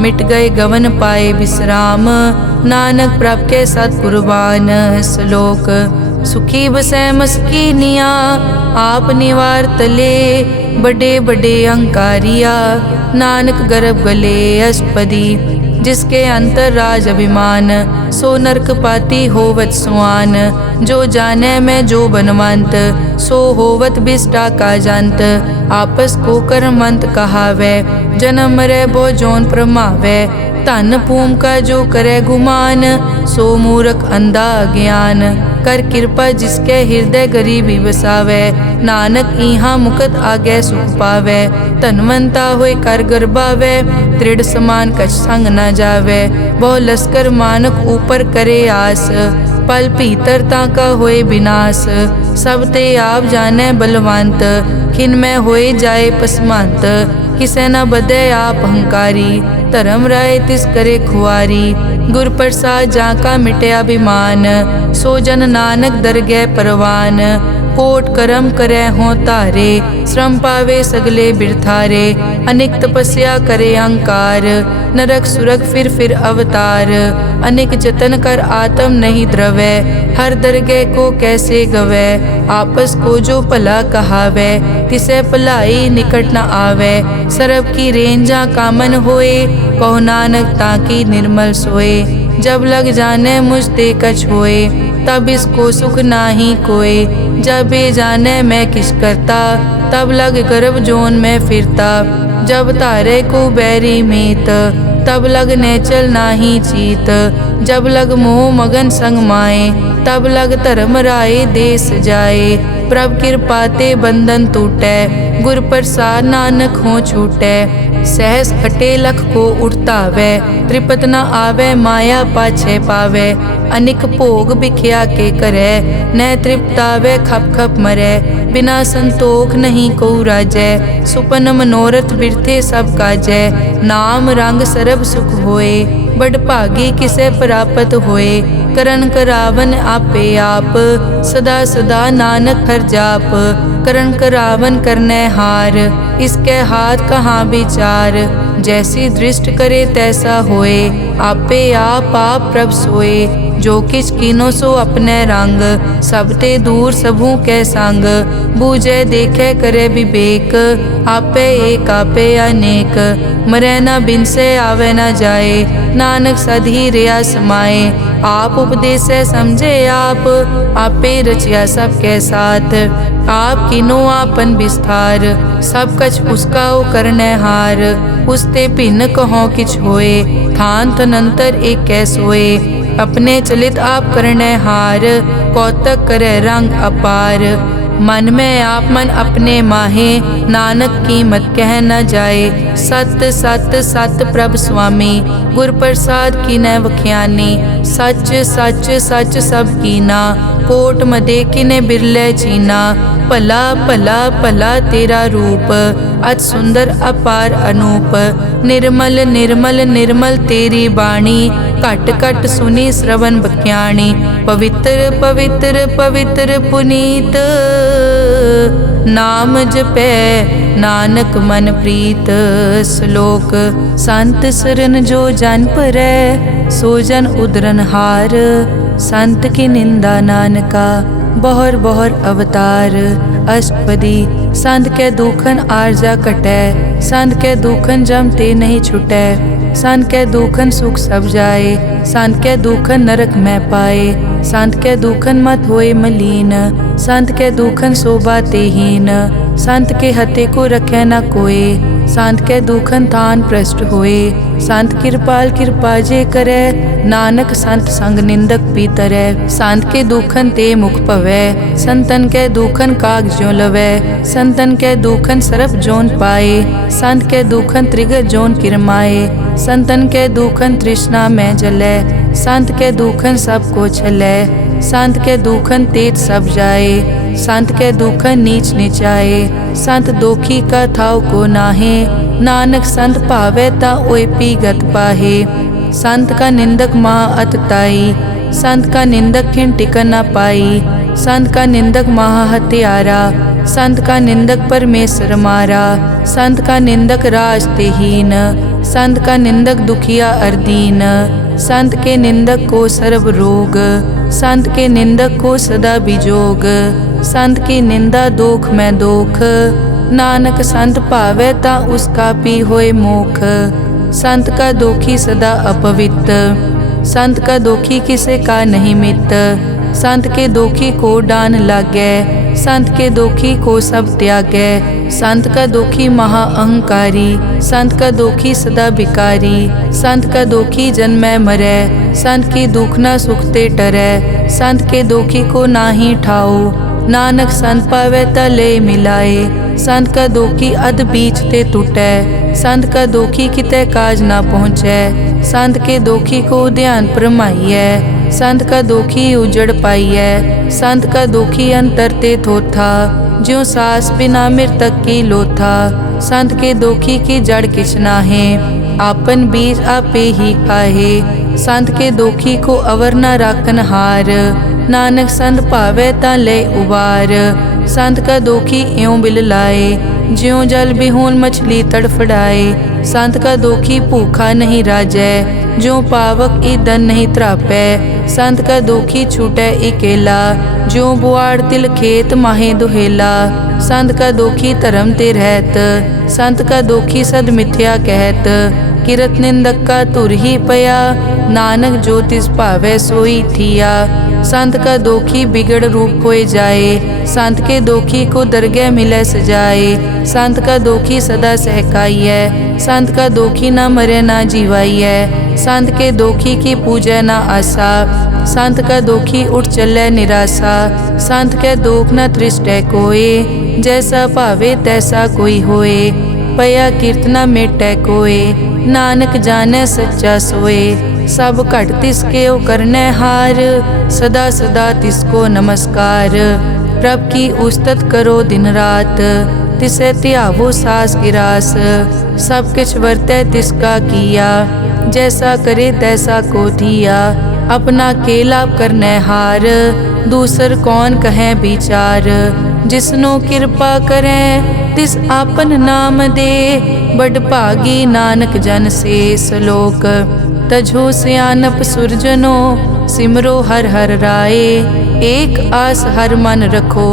मिट गए गवन पाए विश्राम, नानक प्रभ के सतकुर्बान। श्लोक सुखी बसै मस्कीनिया, आप निवार तले। बड़े बड़े अहंकारिया, नानक गर्भ गले अष्टपदी। जिसके अंतर राज अभिमान, सो नरक पाती होवत सुआन। जो जाने में जो बनवंत, सो होवत बिष्टा का जंत। आपस को कर्मंत कहावे, जन्म मरे बो जोन प्रमावे। धन भूम का जो करे गुमान, सो मूर्ख अंधा ज्ञान। कर कृपा जिसके हृदय गरीबी बसावे, नानक इहाँ मुकत आगे सुख पावे। धनवंता होए कर गर्भावे, दृढ़ समान कछ संग न जावे। बहु लश्कर मानक ऊपर करे आस, पल भीतरता का होए विनाश। सब ते आप जाने बलवंत, खिन में होए जाए पसमंत। किसे न बदे आप अहंकारी, धर्म राय तिस करे खुआरी। गुर प्रसाद जाका मिटे अभिमान, सो जन नानक दरगह परवान। कोट कर्म करे हों तारे, श्रम पावे सगले बिरथारे। अनेक तपस्या करे अहंकार, नरक सुरग फिर अवतार। अनेक जतन कर आत्म नहीं द्रवे, हर दरगह को कैसे गवे। आपस को जो भला कहावे, तिसे भलाई निकट न आवे। सरब की रेंजा कामन होए, कहो नानक ताकि निर्मल सोए। जब लग जाने मुझ ते कछ होए, तब इसको सुख नाही कोए। जब ये जाने मैं किस करता, तब लग गर्भ जोन में फिरता। जब तारे को बैरी मीत, तब लग नेचल नाही चीत। जब लग मोह मगन संग माए, तब लग धर्म राय देश जाए। प्रभ कृपा ते बंधन टूटे, गुर प्रसाद नानक हो छूटे। सहस खटे लख को उठतावे, त्रिपत न आवे माया पाछे पावे। अनिक भोग बिख्या के करे, न तृप्तावे खप खप मरे। बिना संतोख नहीं को राजै, सुपन मनोरथ बिरथे सब काजै। नाम रंग सरब सुख होए, बड़ भागी किसे प्राप्त होए। करन करावन आपे आप, सदा सदा नानक हर जाप। करन करावन करने हार, इसके हाथ कहाँ विचार। जैसी दृष्ट करे तैसा होए, आपे आप प्रभ सोए। जो किछ कीनो सो अपने रंग, सब ते दूर सबू के संग। बूझे देखे करे विवेक, आपे एक आपे अनेक। मरे न बिन से आवे न जाए, नानक सधी रिया समाए। आप उपदेश समझे आप, आपे रचिया सबके साथ। आप किनो आपन विस्तार, सब कछ उसका ओ करने हार। उसते भिन्न कहो किछ होए, थान तनंतर एक कैस होए। अपने चलित आप करने हार, कौतक करे रंग अपार। मन में आप मन अपने माहे, नानक कीमत कह न जाए। सत सत सत प्रभ स्वामी, गुर प्रसाद की न वख्यानी। सच सच सच सब कीना, कोट मदे किने बिरले चीना। भला भला भला तेरा रूप, अति सुंदर अपार अनूप। निर्मल निर्मल निर्मल तेरी बाणी, घट घट सुनी श्रवण बख्याणी। पवित्र पवित्र पवित्र पुनीत, नाम जपै नानक मन प्रीत। श्लोक संत सरन जो जन परै, सो जन उदरन हार। संत की निंदा नानका, बहर बहर अवतार। अष्टपदी संत के दुखन आरजा कटै, संत के दुखन जम ते नहीं छुटै। संत के दुखन सुख सब जाए, संत कै दुखन नरक में पाए। संत कै दुखन मत होए मलीन, संत कै दुखन शोभा तेहीन। संत के हते को रखे न कोय, संत कै दुखन थान भ्रष्ट होए। संत कृपाल कृपा जे करे, नानक संत संग निंदक पीतरै। संत के दुखन ते मुख पवै, संतन कै दुखन काग ज्यों लवै। संतन कै दुखन सरप जोन पाए, संत कै दुखन त्रिगत जोन किरमाए। संतन कै दुखन तृष्णा में जलै, संत कै दुखन सब को छलै। संत कै दुखन तेज सब जाए, संत कै दुखन नीच नीचाए। संत दोखी का थाव को नाहे, नानक संत भावै ता ओय पीगत पाहे। संत का निंदक महा अतताई, संत का निंदक खिन टिकन न पाई। संत का निंदक महा हत्यारा, संत का निंदक परमेश्वर मारा। संत का निंदक राज तेहीन, संत का निंदक दुखिया अरदीन। संत के निंदक को सर्व रोग, संत के निंदक को सदा बिजोग। संत की निंदा दोख में दोख, नानक संत भावै ता उसका पी होए मोख। संत का दोखी सदा अपवित्र, संत का दोखी किसे का नहीं मित। संत के दोखी को डान लागै, संत के दोखी को सब त्यागै। संत का दोखी महा अहंकारी, संत का दोखी सदा बिकारी। संत का दोखी जन्मै मरै, संत की दुख न सुखते टरै। संत के दोखी को नाही ठाओ, नानक संत पावै ता ले मिलाए। संत का दोखी अध बीच ते टूटै, संत का दोखी कितै काज ना पहुँचै। संत के दोखी को ध्यान परमाइयै, संत का दोखी उजड़ पाइयै। संत का दोखी अंतर ते थोथा, ज्यों सास बिना मृतक की लोथा। संत के दोखी की जड़ किछ नाहे, आपन बीज आपे ही खाहे। संत के दोखी को अवर न राखन हार, नानक संत भावै ता ले उबार। संत का दोखी एवं बिल लाए, ज्यों जल बिहोन मछली तड़फड़ाए। संत का दोखी भूखा नहीं राजै, ज्यों पावक ईंधन नहीं त्रापै। संत का दोखी छूटै इकेला, ज्यों बुआड़ तिल खेत माहे दुहेला। संत का दोखी धर्म ते रहत, संत का दोखी सद मिथ्या कहत। किरत निंदक का तुर ही पया, नानक जो तिस भावै सोई थिया। संत का दोखी बिगड़ रूप होए जाए, संत के दोखी को दरगह मिलै सजाए। संत का दोखी सदा सहकाइयै, संत का दोखी ना मरे ना जीवाइयै। संत के दोखी की पूजै ना आसा, संत का दोखी उठ चलै निराशा। संत कै दोख न तृष्टै कोय, जैसा भावे तैसा कोई होए। पया कीर्तना मेटै कोय, नानक जानै सच्चा सोए। सब घट तिसके ओ करनै हार, सदा सदा तिसको नमस्कार। प्रभ की उस्तत करो दिन रात, तिसे त्यावो सास गिरास। सब किछ वर्तै तिसका किया, जैसा करे तैसा को दिया। अपना केला करनै हार, दूसर कौन कहे विचार। जिसनो कृपा करै तिस आपन नाम दे, बड़ भागी नानक जन से सलोक। तजो सियानप सुरजनो, सिमरो हर हर राए। एक आस हर मन रखो,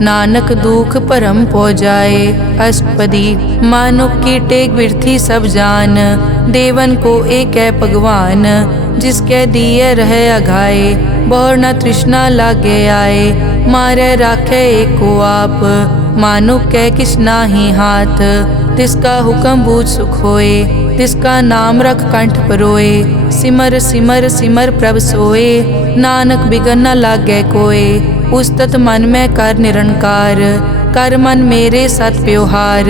नानक दुख भरम पौ जाए। अष्टपदी मानुक की टेक बिरथी सब जान, देवन को एक है भगवान। जिसके दिए रहे अघाए, बहुर न तृष्णा लागे आए। मारे राखे एको आप, मानुक कै किछ नाही हाथ। तिसका हुक्म बूझ सुख होए, तिसका नाम रख कंठ परोए। सिमर सिमर सिमर प्रभ सोए, नानक बिगन न लागे कोय। उस्तत मन में कर निरंकार, कर मन मेरे सत प्योहार।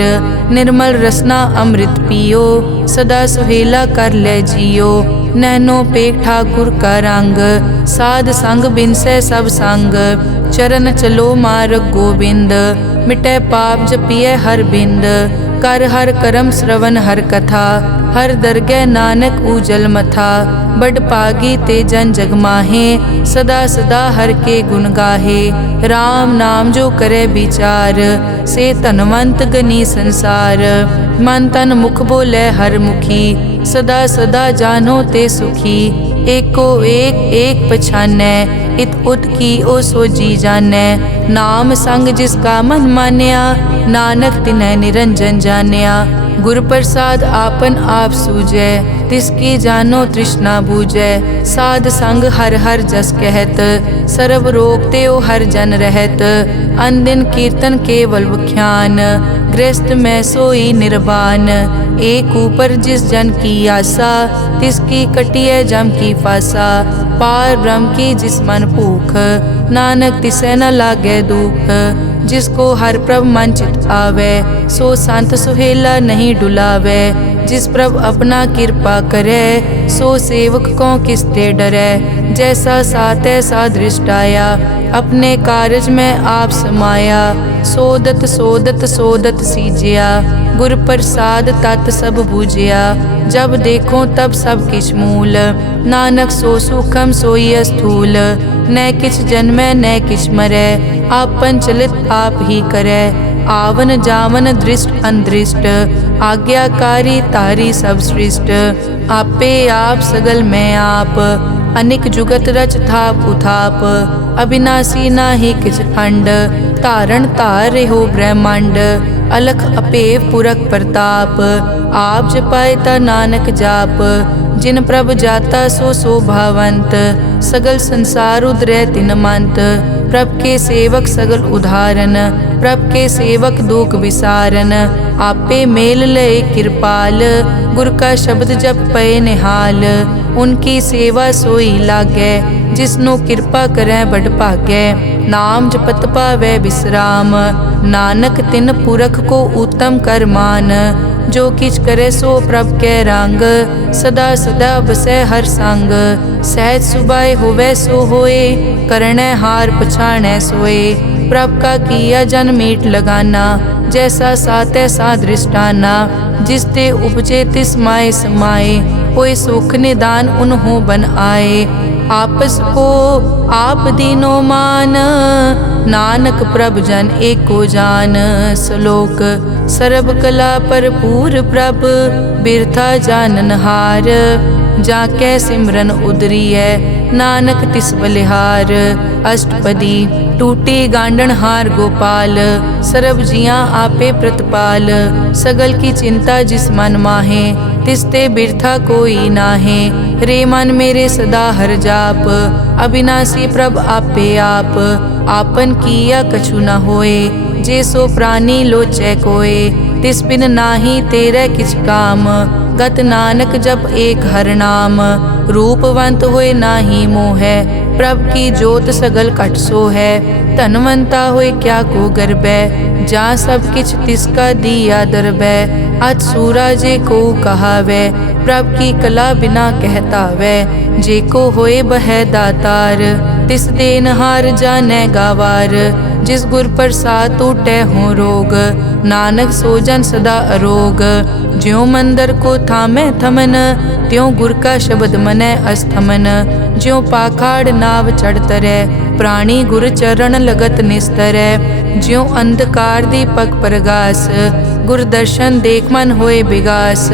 निर्मल रसना अमृत पियो, सदा सुहेला कर ले जियो। नैनो पेख ठाकुर का रंग, साध संग बिनसै सब संग। चरण चलो मार्ग गोबिंद, मिटै पाप जपिए हर बिंद। कर हर करम श्रवण हर कथा, हर दरगह नानक उजल मथा। बड़ पागी ते जन जग माहे, सदा सदा हर के गुण गाहे। राम नाम जो करे विचार, से धनवंत गनी संसार। मन तन मुख बोले हर मुखी, सदा सदा जानो ते सुखी। एको एक एक पछानै, इत उत की ओ सोजी जानै। नाम संग जिसका मन मान्या, नानक तिनै निरंजन जान्या। गुर प्रसाद आपन आप सूझै, तिसकी जानो तृष्णा बूझै। साध संग हर हर जस कहत, सर्व रोग त्यो हर जन रहत। अन दिन कीर्तन केवल बख्यान, गृहस्थ में सोई निर्वाण। एक ऊपर जिस जन की आशा, तिसकी कटिय जम की फासा। पार ब्रह्म की जिस मन भूख, नानक तिसै न लागे दुख। जिसको हर प्रभ मन चित आवे, सो संत सुहेला नहीं डुलावे। जिस प्रभ अपना कृपा करे, सो सेवक को किसते डरे। जैसा सात ऐसा दृष्ट आया, अपने कारज में आप समाया। सोदत सोदत सोदत सीजिया, गुर प्रसाद तत् सब बूझिया। जब देखो तब सब किछ मूल, नानक सो सुखम सोई स्थूल। न किछ जन्मै न किछ मरै, आपन चलित आप ही करे। आवन जावन दृष्ट अनदृष्ट, आज्ञाकारी तारी सब सृष्ट। आपे आप सगल में आप, अनिक जुगत रच थाप उथाप। अविनाशी नाहि किछ खंड, तारण तार रहो ब्रह्मांड। अलख अपेव पुरख प्रताप, आप जपाए ता नानक जाप। जिन प्रभ जाता सो शोभावंत, सगल संसार उदरै तिन मंत। प्रभ के सेवक सगल उदाहरण, प्रभ के सेवक दुख विसारन। आपे मेल लय कृपाल, गुर का शब्द जप पए निहाल। उनकी सेवा सोई लागै, जिसनो कृपा करै बड़ भागै। नाम जपत पावै विश्राम, नानक तिन पुरख को उत्तम कर मान। जो किछ करे सो प्रभ कै रंग, सदा सदा बसै हर संग। सहज सुभाए होवै सो होए, करनै हार पछाणै सोए। प्रभ का किया जन मीट लगाना, जैसा सातै सा दृष्टाना। जिस ते उपजे तिस माय समाए, होए सुख निदान उन्हों बन आए। आपस को आप दीनो मान, नानक प्रभ जन एको जान। श्लोक सर्ब कला भरपूर प्रभ, बिरथा जानन हार। जाकै सिमरन उदरियै, नानक तिस बलिहार। अष्टपदी टूटी गांडन हार गोपाल, सर्ब जियां आपे प्रतिपाल। सगल की चिंता जिस मन माहे, तिसते बिरथा कोई नाहे। रे मन मेरे सदा हर जाप, अविनाशी प्रभ आपे आप। आपन किया कछु न होए, जे सो प्राणी लोचै कोय। तिस बिन नाही तेरे किछ काम, गत नानक जप एक हर नाम। रूपवंत होए नाही मोहै, प्रभ की जोत सगल कट सो है। धनवंता होए क्या को गर्बै, जा सब किछ तिसका दिया दरबै। अत सूरा जे को कहावै, प्रभ की कला बिना कहतावै। जे को होए बह दातार, तिस देनहार जानै गावार। जिस गुर प्रसाद टूटै हो रोग, नानक सो जन सदा अरोग। ज्यों मंदिर को थामै थमन, त्यों गुर का शब्द मनै अस्थमन। ज्यों पाखाड़ नाव चढ़ तरै, प्राणी गुर चरण लगत निस्तरै। ज्यों अंधकार दीपक प्रगास, गुर दर्शन देख मन होए विगास।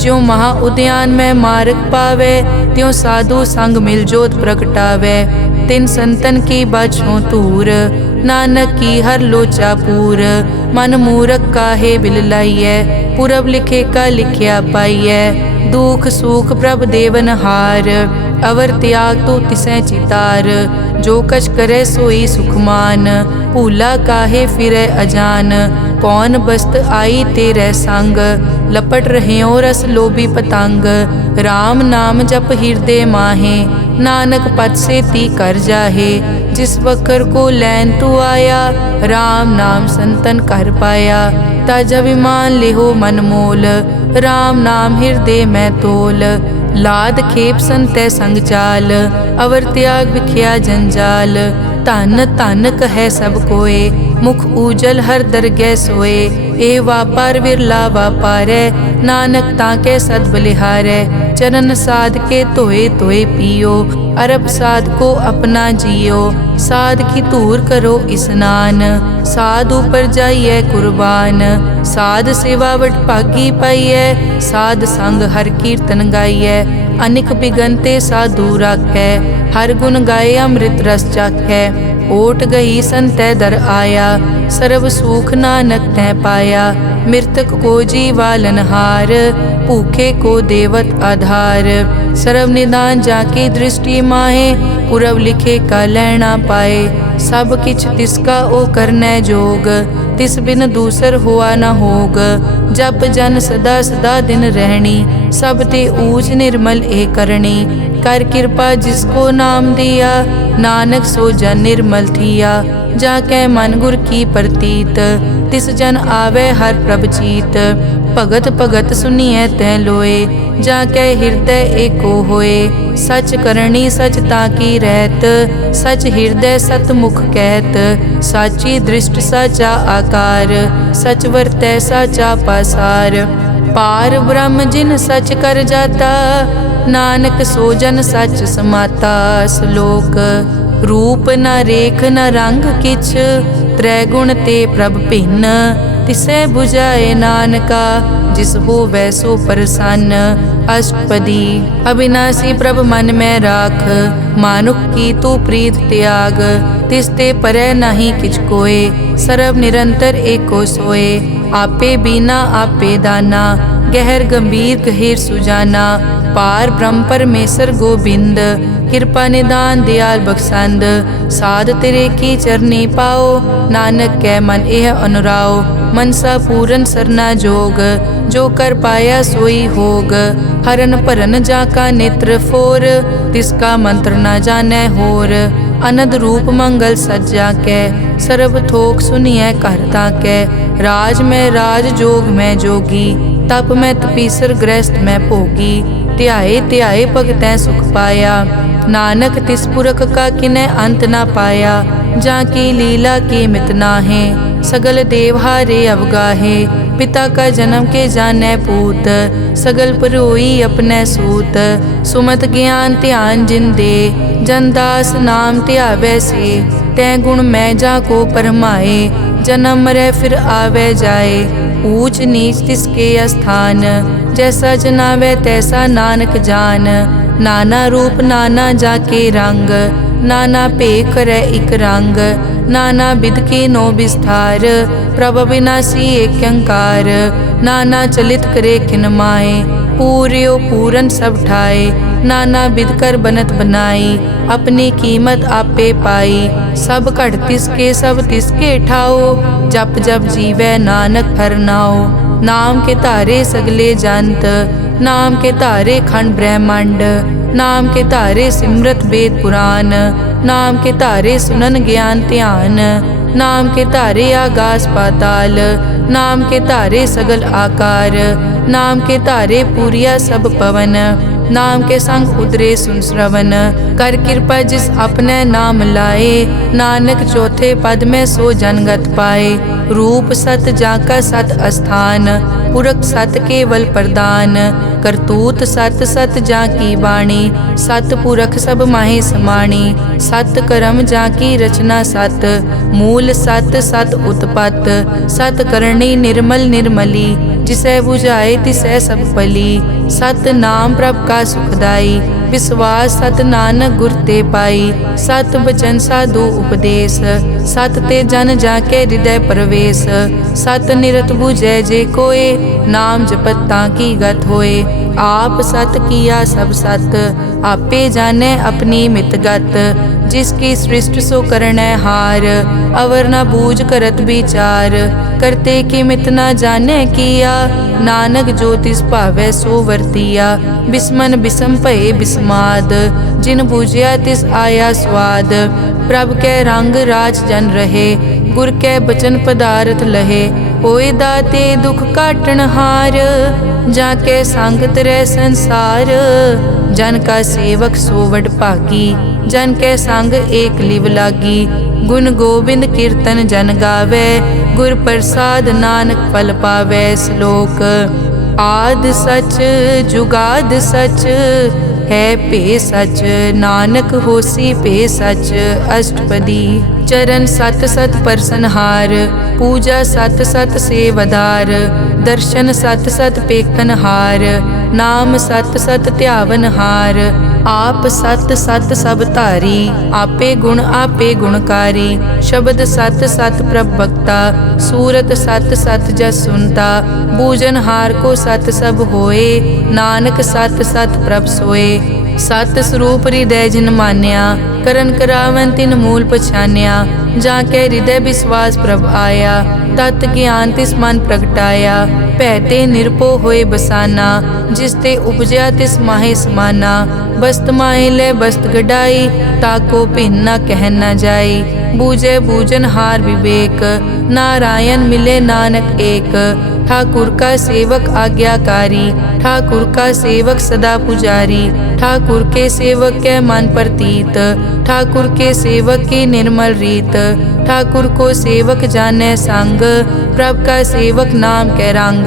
ज्यों महा उद्यान में मार्ग पावे, त्यों साधु संग मिल जोत प्रगटावे। तिन संतन की बाछों तूर, नानक की हर लोचा पूर। मन मूरख काहे बिल लाइयै, पुरब लिखे का लिखिया पाइयै। दुख सुख प्रभ देवन हार, अवर त्याग तो तिसै चितार। जो कछ करे सोई सुखमान, भूला काहे फिरै अजान। कौन बस्त आई तेरे संग, लपट रह्यो रस लोभी पतंग। राम नाम जप हृदय माहे, नानक पद से ती कर जाहे। जिस वकर को लैन तू आया, राम नाम संतन कर पाया। तज अभिमान लेहो मन मोल, राम नाम हृदय में तोल। लाद खेप संतै संग चाल, अवर त्याग बिखिया जंजाल। धन धन कहे सब कोय, मुख ऊजल हर दरगह सोए। ए वापार विरला वापारै, नानक ताके सद बलिहारै। चरण साध के धोए धोए पियो, अरब साध को अपना जियो। साध की धूर करो स्नान, साध ऊपर जाइए कुर्बान। साध सेवा वट भागी पाइयै, साध संग हर कीर्तन गाइयै। अनिक बिगनते साधु राखै, हर गुण गाए अमृत रस चाखै। ओट गई संतै दर आया, सर्व सुख नानक तै पाया। मृतक को जीवालनहार, भूखे को देवत आधार। सर्व निदान जाकी दृष्टि माहे, पुरब लिखे का लैना पाए। सब किछ तिसका ओ करनै जोग, तिस बिन दूसर हुआ न होग। जप जन सदा सदा दिन रहनी, सब ते ऊच निर्मल ए करनी। कर कृपा जिसको नाम दिया, नानक सो जन निर्मल थिया। जाकै मन गुर की प्रतीत, तिस जन आवे हर प्रभ चीत। भगत भगत सुनिए तै लोए, जाकै हृदय एको होए। सच करनी सच ताकी रहत, सच हृदय सतमुख कहत। साची दृष्ट साचा आकार, सच वर्तै साचा पासार। पार ब्रह्म जिन सच कर जाता, नानक सो जन सच समाता। श्लोक रूप न रेख न रंग किछ, त्रैगुण ते प्रभ भिन्न। तिसै बुझाए नानका, जिस होवै सो प्रसन्न। अष्टपदी अविनाशी प्रभ मन में राख, मानुख की तू प्रीत त्याग। तिस ते परै नहीं किछ कोय, सर्व निरंतर एको सोए। आपे बीना आपे दाना, गहर गंभीर गहीर सुजाना। पार ब्रह्म परमेश्वर गोबिंद, कृपा निदान दयाल बख्शंद। साध तेरे की चरनी पाओ, नानक कै मन एह अनुराओ। मनसा पूरन सरना जोग, जो कर पाया सोई होग। हरन भरन जाका नेत्र फोर, तिसका मंत्र न जानै होर। अनद रूप मंगल सज्जा कै, सर्व थोक सुनिए कर ताकै। राज में राज जोग में जोगी, तप में तपीसर गृहस्थ में भोगी। ध्याए ध्याए भगतै सुख पाया, नानक तिस पुरख का किनै अंत ना पाया। जाकी लीला की मित नाहे, सगल देव हारे अवगाहे। पिता का जन्म के जानै पूत, सगल परोई अपने सूत। सुमत ज्ञान ध्यान जिन दे, जनदास नाम ध्यावै से। तै गुण मैं जाको परमाए, जन्म मरै फिर आवे जाए। ऊच नीच तिसके स्थान, जैसा जनावे तैसा नानक जान। नाना रूप नाना जाके रंग, नाना भेख करे इक रंग। नाना बिध के नो विस्तार, प्रभ विनाशी एक अंकार। नाना चलित करे खिन माए, पूर्यो पूरन सब ठाए। नाना बिध कर बनत बनाई, अपनी कीमत आपे पाई। सब घट तिसके सब तिसके ठाओ, जप जप जीवै नानक हर नाओ। नाम के धारे सगले जंत, नाम के धारे खंड ब्रह्मांड। नाम के धारे सिमरत वेद पुराण, नाम के धारे सुनन ज्ञान ध्यान। नाम के धारे आगास पाताल, नाम के धारे सगल आकार। नाम के धारे पूरिया सब पवन, नाम के संग उतरे सुन श्रवण। कर कृपा जिस अपने नाम लाए, नानक चौथे पद में सो जनगत पाए। रूप सत जाका सत अस्थान, पुरख सत केवल प्रदान। करतूत सत सत जाकी वाणी, सत पुरख सब माहे समाणी। सत कर्म जाकी रचना सत, मूल सत सत उत्पत। सत करणी निर्मल निर्मली, जिसै बुझाए तिसै सब पली। सत नाम प्रभ का सुखदाई, विश्वास सत नानक गुर ते पाई। सत बचन साधु उपदेश, सत ते जन जाके हृदय प्रवेश। सत निरत बुझै जे कोय, नाम जपत ताकी गत होए। आप सत किया सब सत, आपे जाने अपनी मितगत। जिसकी सृष्टि सो करनै हार, अवर न बूझ करत विचार। करते कि मित न जाने किया, नानक जो तिस भावै सो वर्तिया। बिस्मन बिसम भये बिस्माद, जिन बूझिया तिस आया स्वाद। प्रभ कै रंग राज जन रहे, गुर कै बचन पदारथ लहे। होए दाते दुख काटन हार, जाके संग तरै संसार। जन का सेवक सो वड भागी, जन कै संग एक लिव लागी। गुण गोबिंद कीर्तन जन गावे, गुर प्रसाद नानक फल पावे। श्लोक आद सच जुगाद सच, है पे सच नानक होसी पे सच। अष्टपदी चरण सत सत परसनहार, पूजा सत सत सेवदार। दर्शन सत सत पेखनहार, नाम सत सत ध्यावनहार। आप सत सत सब धारी, आपे गुणकारी। शब्द सत सत प्रभ भक्ता, सूरत सत सत जस सुनता। बूझन हार को सत सब होए, नानक सत सत प्रभ सोए। सत स्वरूप हृदय जिन मान्या, करन करावन तिन मूल पछान्या। जाके हृदय विश्वास प्रभ आया, तत् ज्ञान तिस मन प्रगटाया। भैते निरपो होए बसाना, जिसते उपजया तिस माहे समाना। बस्त माहे ले बस्त गडाई, ताको भिन्न न कह न जाई। बूझे बूझन हार विवेक, नारायण मिले नानक एक। ठाकुर का सेवक आज्ञाकारी, ठाकुर का सेवक सदा पुजारी। ठाकुर के सेवक के मन प्रतीत, ठाकुर के सेवक की निर्मल रीत। ठाकुर को सेवक जाने संग, प्रभ का सेवक नाम के रंग।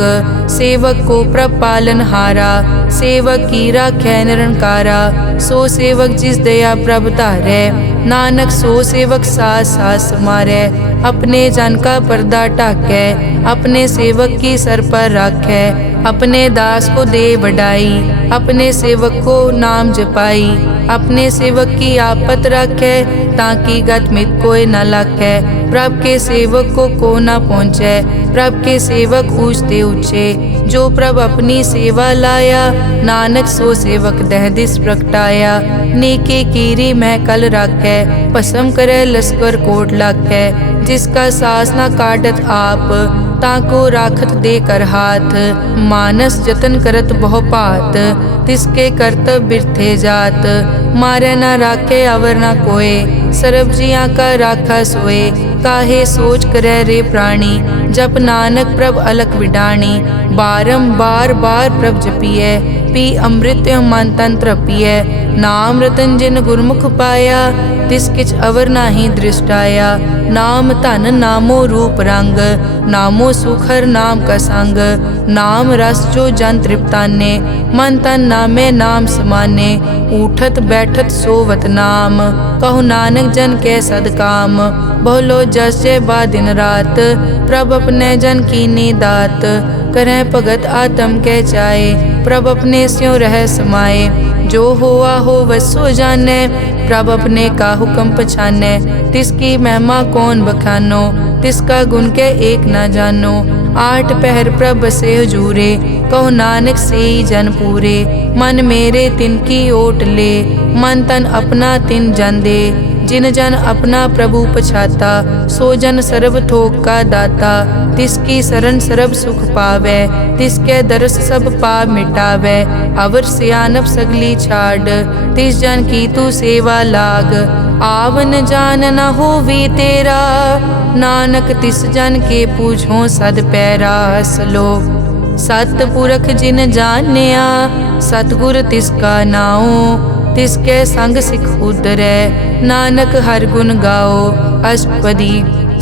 सेवक को प्रभ पालन हारा, सेवक की राखै निरंकारा। सो सेवक जिस दया प्रभ धारै, नानक सो सेवक सास सास समारै। अपने जन का पर्दा ढाकै, अपने सेवक की सर पर राखै। अपने दास को दे बढ़ाई, अपने सेवक को नाम जपाई। अपने सेवक की आपत राखै, ताकि गत मित कोई न लाखै। प्रभ के सेवक को न पहुँचै, प्रभ के सेवक ऊंचते ऊंचे। जो प्रभ अपनी सेवा लाया, नानक सो सेवक दह दिस प्रगटाया। नेके कीरी मह कल राखै, भस्म करे लश्कर कोट लाखै। जिसका सास न काटत आप, ताको राखत दे कर हाथ। मानस जतन करत बहु पात, तिसके करतब बिरथे जात। मारे न राखे अवर न कोय, सर्ब जिया का राखा सोए। काहे सोच करे रे प्राणी, जप नानक प्रभ अलख विडाणी। बारंबार बार प्रभ जपिए, पी अमृत मन तन तृपिए। नाम रतन जिन गुरमुख पाया, तिस किछ अवर नाही दृष्टाया। नाम धन नामो रूप रंग, नामो सुखर नाम का संग। नाम रस जो जन तृप्ताने, मन तन नामे नाम समाने। उठत बैठत सोवत नाम, कहु नानक जन के सदकाम। बहुलो जस जय बा दिन रात, प्रभ अपने जन कीनी दात। करह भगत आत्म के चाए, प्रभ अपने स्यों रह समाए। जो होआ हो वसो जाने, प्रभ अपने का हुक्म पछाने। तिसकी महिमा कौन बखानो, तिसका गुण के एक न जानो। आठ पहर प्रभ बसे हजूरे, कहो नानक से जन पूरे। मन मेरे तिनकी ओट ले, मन तन अपना तिन जन दे। जिन जन अपना प्रभु पछाता, सो जन सर्ब थोक का दाता। तिसकी शरण सर्ब सुख पावे, तिसके दरस सब पाप मिटावे। अवर सियानप सगली छाड़, तिस जन की तू सेवा लाग। आवन जान न होवी तेरा, नानक तिस जन के पूछो सद पैरा। सलोक सतपुरख जिन जानिया, सतगुर तिसका नाओ। तिसके संग सिख उतरै, नानक हर गुण गाओ। अष्टपदी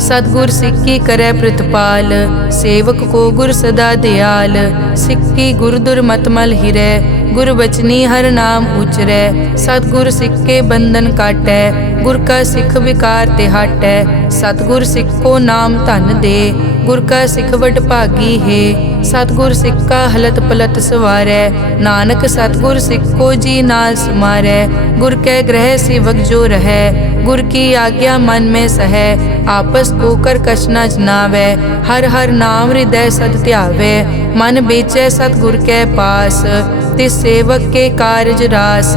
सतगुर सिक्की करे प्रतिपाल, सेवक को गुर सदा दयाल। सिक्की गुर दुर्मतमल हिरै, गुर बचनी हर नाम उचरै। सतगुर सिक्के बंधन काटै, गुर का सिख विकार ते हटै। सतगुर सिख को नाम धन दे, गुर का सिख वड भागी है। सतगुर सिक्का हलत पलत सवारै, नानक सतगुर सिख को जी नाल समारै। गुर के ग्रह सेवक जो रहै, गुर की आज्ञा मन में सहै। आपस को कर कछ न जनावै, हर हर नाम हृदय सद ध्यावै। मन बेचै सतगुर के पास, तिस सेवक के कारज रास।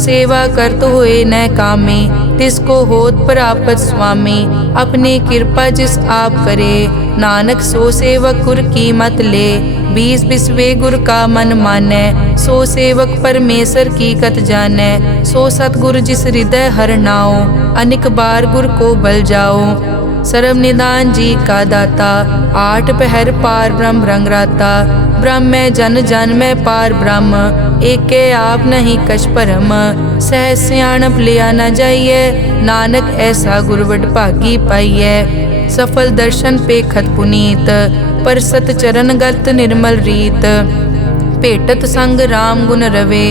सेवा करत होए न कामी, तिसको होत प्रापत स्वामी। अपनी कृपा जिस आप करे, नानक सो सेवक गुर की मत ले। बीस बिसवे गुर का मन मानै, सो सेवक परमेश्वर की कत जानै। सो सतगुर जिस हृदय हर नाओ, अनिक बार गुर को बल जाओ। सर्व निदान जी का दाता, आठ पहर पार ब्रह्म रंग राता। ब्रह्म में जन जन में पार ब्रह्म, एके आप नहीं कछ परम। सह सियाणप लिया न जाइए, नानक ऐसा गुरवट भागी पाइए। सफल दर्शन पेखत पुनीत, परसत चरण गत निर्मल रीत। भेटत संग राम गुण रवे,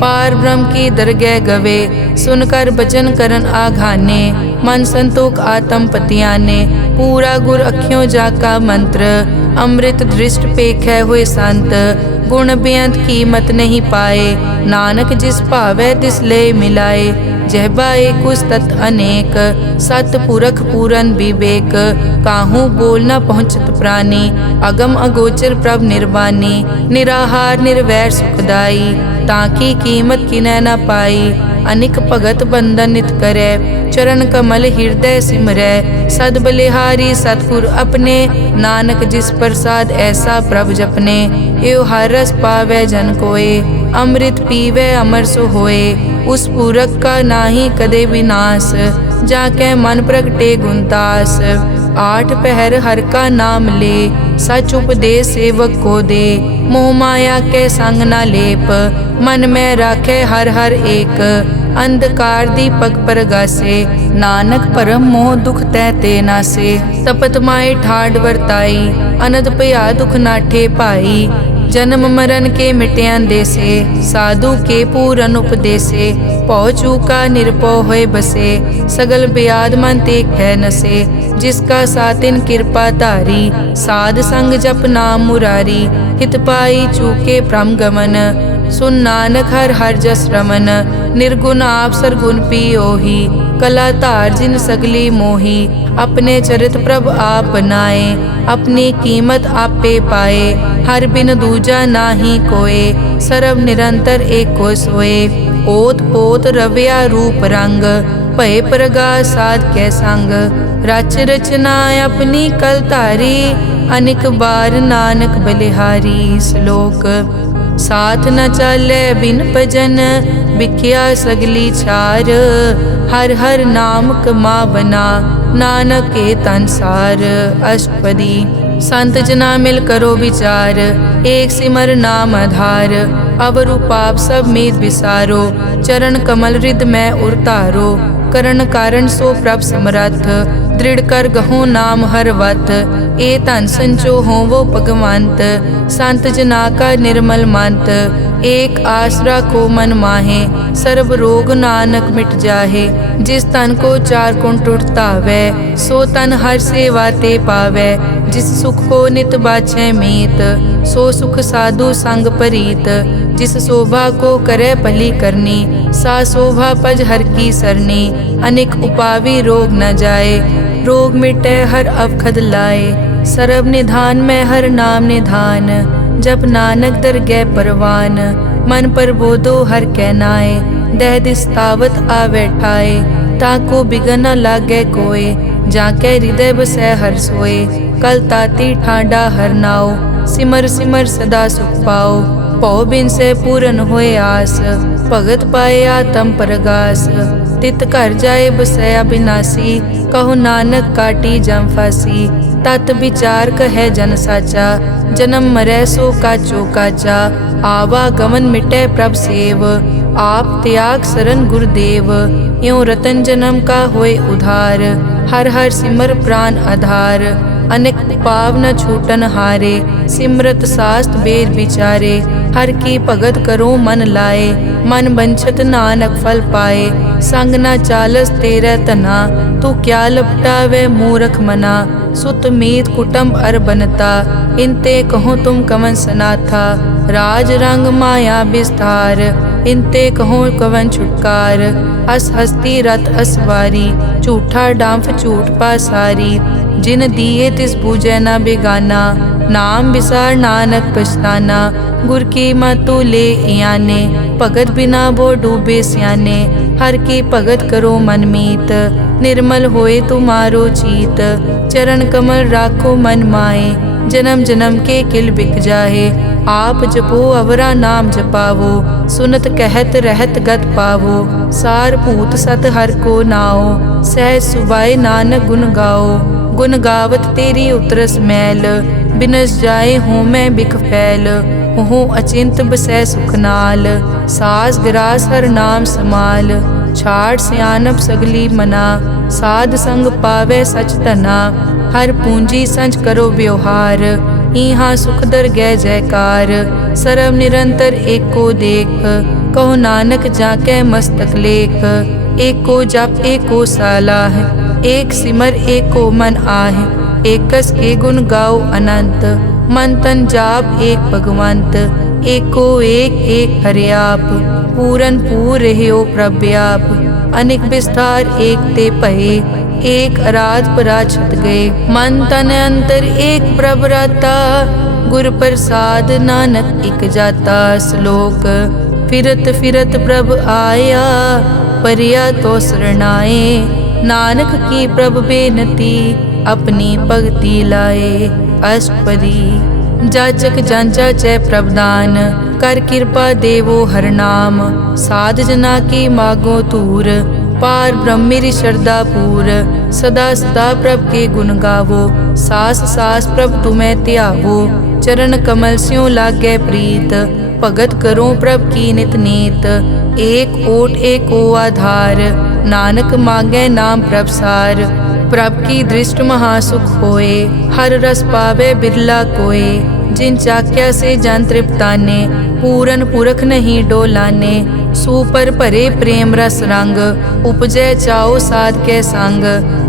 पार ब्रह्म की दरगह गवे। सुनकर बचन करन आघाने, मन संतोख आत्म पतियाने। पूरा गुर अखियों जाका मंत्र, ਅੰਮ੍ਰਿਤ ਦ੍ਰਿਸ਼ਟ ਪੇਖੈ ਹੋਏ ਸੰਤ, ਗੁਣ ਬੇਅੰਤ ਕੀਮਤ ਨਹੀਂ ਪਾਏ। ਨਾਨਕ ਜਿਸ ਭਾਵੈ ਤਿਸ ਲੈ ਮਿਲਾਏ, ਜਹਿਬਾ ਏਕ ਉਸਤਤ ਅਨੇਕ। ਸਤ ਪੁਰਖ ਪੂਰਨ ਵਿਵੇਕ, ਕਾਹੂ ਬੋਲ ਨ ਪਹੁੰਚਤ ਪ੍ਰਾਨੀ। ਅਗਮ ਅਗੋਚਰ ਪ੍ਰਭ ਨਿਰਵਾਨੀ, ਨਿਰਾਹਾਰ ਨਿਰਵੈਰ ਸੁਖਦਾਈ। ਤਾਕੀ ਕੀਮਤ ਕਿਨੈ ਨ ਪਾਈ, ਅਨਿਕ ਭਗਤ ਬੰਦਨ ਨਿਤ ਕਰੈ। ਚਰਨ ਕਮਲ ਹਿਰਦੈ ਸਿਮਰੈ, ਸਦ ਬਲਿਹਾਰੀ ਸਤਿਗੁਰ ਆਪਣੇ। ਨਾਨਕ ਜਿਸ ਪ੍ਰਸਾਦ ਐਸਾ ਪ੍ਰਭ ਜਪਨੇ, ਏਉ ਹਰ ਰਸ ਪਾਵੈ ਜਨ ਕੋਏ। ਅੰਮ੍ਰਿਤ ਪੀਵੈ ਅਮਰ ਸੋ ਹੋਏ, ਉਸ ਪੂਰਕ ਕਾ ਨਾਹੀ ਕਦੇ ਵਿਨਾਸ਼। ਜਾਕੈ ਮਨ ਪ੍ਰਗਟੇ ਗੁਣਤਾਸ, आठ पहर हर का नाम ले। सच उपदेश सेवक को दे, मोह माया के संग न लेप। मन में राखे हर हर एक, अंधकार दीपक प्रगासे। नानक परम मोह दुख तै ते नासे, तपत माए ठाड वरताई। अनद भया दुख नाठे पाई, जन्म मरण के मिट्यां देसे। साधु के पूरन उपदेसे, पौ चूका निरपौ होए बसे। सगल ब्याद मन ते कै नसे, जिसका सातिन कृपा धारी। साध संग जप नाम मुरारी, हित पाई चूके भ्रम गमन। सुन नानक हर हर जस रमन, निर्गुण आप सरगुण पियोही। कला धार जिन सगली मोही, अपने चरित प्रभ आप बनाए। अपनी कीमत आपे पाए, हर बिन दूजा नाही कोए। सरब निरंतर एक को सोए, ओत पोत रव्या रूप रंग। भय प्रगास साध कै संग, रच रचना अपनी कल धारी। अनिक बार नानक बलिहारी। श्लोक साथ न चाले बिन भजन, बिख्या सगली छार। हर हर नाम कमावना, नानक के तनसार। अष्टपदी संत जना मिल करो विचार, एक सिमर नाम आधार। अवर उपाप सब मीत विसारो, चरण कमल रिद में उरतारो। करण कारण सो प्रभ समरथ, दृढ़ कर गहो नाम हर वत। ए धन संचो होवो भगवंत, संत जना का निर्मल मंत। एक आसरा को मन माहे, सर्व रोग नानक मिट जाहे। जिस तन को चार गुण टूटता वै, सो तन हर सेवा ते पावै। जिस सुख को नित बाछै मीत, सो सुख साधु संग परीत। जिस शोभा को करे भली करनी, सा शोभा पज हर की सरनी। अनेक उपावी रोग न जाए, रोग मिटे हर अवखद लाए। सर्व निधान में हर नाम निधान, जप नानक दरगह परवान। मन पर बोधो हर कै नाए, दह दिस्तावत आवे ठाए। ताको बिगन न लागे कोय, जाके हृदय बसै हर सोए। कल ताती ठांडा हर नाओ, सिमर सिमर सदा सुख पाओ। पौ बिन से पूरन होए आस, भगत पाए आत्म परगास। तित घर जाए बसया बिनासी, कहो नानक काटी जम फासी। तत विचार कहे जन साचा, जन्म मरै सो काचो काचा। आवागमन मिटे प्रभ सेव, आप त्याग सरन गुरुदेव। यों रतन जन्म का होए उधार, हर हर सिमर प्राण आधार। अनेक पाव न छूटन हारे, सिमरत शास्त्र वेद विचारे। हर की भगत करो मन लाए, मन बंछत नानक फल पाए। संग न चालस तेरे तना, तू क्या लपटावे मूरख मना। सुत मीत कुटुंब अर बनता, इनते कहो तुम कवन सनाथा। राज रंग माया विस्तार, इनते कहो कवन छुटकार। अस हस्ती रत असवारी, झूठा डांफ झूठ पासारी। जिन दिए तिस बूझे न बेगाना, नाम विसार नानक पछताना। गुर की मतु ले याने, भगत बिना वो डूबे स्याने। हर की भगत करो मन मीत, निर्मल होए तुम्हारो चीत। चरण कमल राखो मन माए, जन्म जन्म के किल बिक जाहे। आप जपो अवरा नाम जपावो, सुनत कहत रहत गत पावो। सार भूत सत हर को नाओ, सहज सुबाए नानक गुण गाओ। गुण गावत तेरी उतरस मैल, बिनस जाए हूँ मैं बिख फैल। हूँ अचिंत बसै सुख नाल, सास गिरास हर नाम समाल। छाड़ सियानप सगली मना, साध संग पावे सच धना। हर पूंजी संच करो व्यवहार, इहाँ सुख दर गै जयकार। सर्व निरंतर एक को देख, कहो नानक जाके मस्तक लेख। एक को जप एक को सालाह, एक सिमर एक को मन आह। एकस के गुण गाओ अनंत, मन तन जाप एक भगवंत। एको एक एक हरियाप, पूरन पूर रहियो प्रव्याप। अनेक विस्तार एक ते पहे, एक अराध पराछत गए। मन तन अंतर एक प्रभ राता, गुर प्रसाद नानक इक जाता। श्लोक फिरत फिरत प्रभ आया, परिया तो शरणाए। नानक की प्रभ बेनती, अपनी भगति लाए। अष्टपदी जाचक जांचा चै प्रभदान, कर कृपा देवो हर नाम। साध जना की मागो तूर, पार ब्रह्मेरी शरदा पूर। सदा सदा प्रभ के गुण गावो, सास सास प्रभ तुम्हें त्यावो। चरण कमल स्यों लागे प्रीत, भगत करो प्रभ की नित नीत। एक ओट एक ओ आधार, नानक मांगे नाम प्रभ सार। प्रभ की दृष्ट महासुख होए, हर रस पावे बिरला कोय। जिन चाक्या से जन तृप्ताने, पूरन पुरख नहीं डोलाने। सुपर भरे प्रेम रस रंग, उपजै चाओ साध के संग।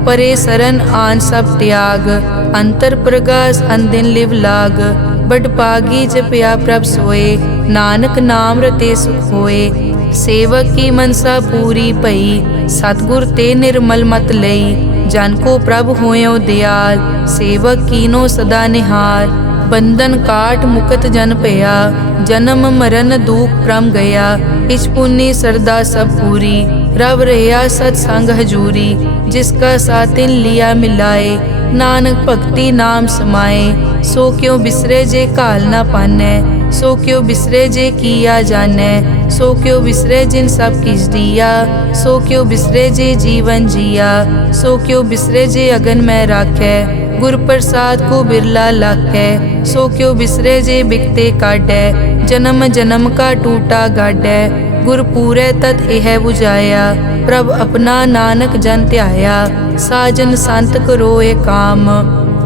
परे सरन आन सब त्याग, अंतर प्रगास अनदिन लिव लाग। बड़ पागी जपया प्रभ सोए, नानक नाम रते सुख होए। सेवक की मनसा पूरी पई, सतगुर ते निर्मल मत लई। जन को प्रभ होयो दयाल, सेवक कीनो सदा निहाल। बंधन काट मुकत जन पया, जन्म मरण दुख प्रम गया। इच पुन्नी सरदा सब पूरी, रव रहा सत्संग हजूरी। जिसका सातिन लिया मिलाए, नानक भक्ति नाम समाए। सो क्यों बिसरे जे काल ना पानै, सो क्यों बिसरे जे किया जानै। सो क्यों बिसरे जिन सब किस दिया, सो क्यों बिसरे जे जीवन जिया। सो क्यों बिसरे जे अगन में राखै, गुर प्रसाद को बिरला लाखै। सो क्यों बिसरे जे बिकते काटै, जन्म जन्म का टूटा गाडै। गुर पूरे तत एह बुझाया, प्रभ अपना नानक जन त्याया। साजन संत करो ए काम,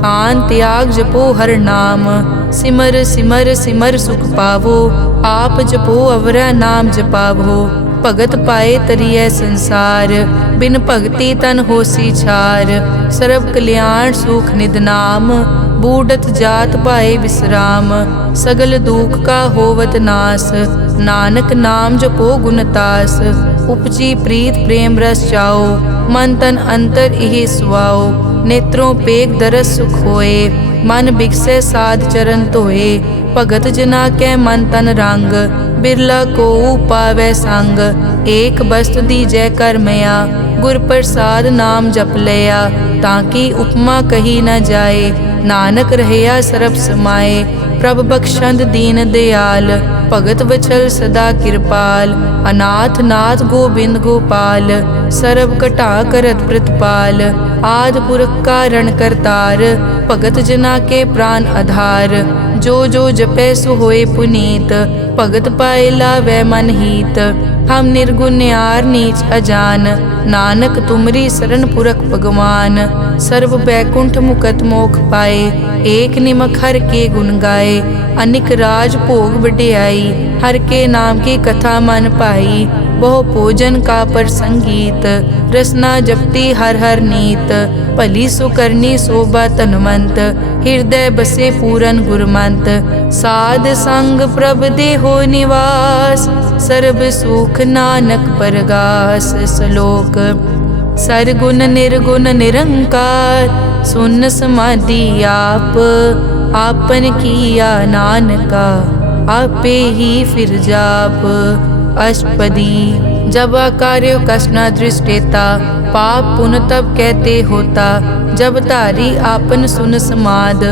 आन त्याग जपो हर नाम। सिमर सिमर सिमर सुख पावो, आप जपो अवरा नाम जपावो। भगत पाए तरिए संसार, बिन भगति तन होसी छार। सर्व कल्याण सुख निद नाम, बूढ़त जात पाए विश्राम। सगल दुख का होवत नास, नानक नाम जपो गुणतास। उपजी प्रीत प्रेम रस चाओ, मन तन अंतर इहि सुआओ। नेत्रों पेग दरस सुख होए, मन बिकसे साध चरण धोए। भगत जना के मन तन रंग, बिरला को पावै संग। एक बस्त दीजै कर मया, गुर प्रसाद नाम जप लिया। ताकि उपमा कही न जाए, नानक रहया सरब समाए। प्रभ बख्शंद दीन दयाल, भगत वचल सदा कृपाल। अनाथ नाथ गोबिंद गोपाल, सरब कटा करत प्रतिपाल। आद पुरख कारण करतार, भगत जना के प्राण आधार। जो जो जपै सो होए पुनीत, भगत पाए लावै मन हीत। हम निर्गुण न्यार नीच अजान, नानक तुमरी शरण पुरख भगवान। सर्व बैकुंठ मुकत मोख पाए, एक निमक हर के गुण गाए। अनिक राज भोग वड्याई, हर के नाम की कथा मन पाई। बहु भोजन का पर संगीत, रसना जपती हर हर नीत। भली सुकरनी शोभा तनवंत, हृदय बसे पूरन गुरमंत। साध संग प्रभ देहो निवास, सर्ब सुख नानक परगास। श्लोक सरगुण निर्गुण निरंकार, सुन समाधि आप। आपन किया नानका, आपे ही फिर जाप। अष्टपदी जब कार्य कष्ट न दृष्टेता, पाप पुण्य तब कहते होता। जब धारी आपन सुन समाद,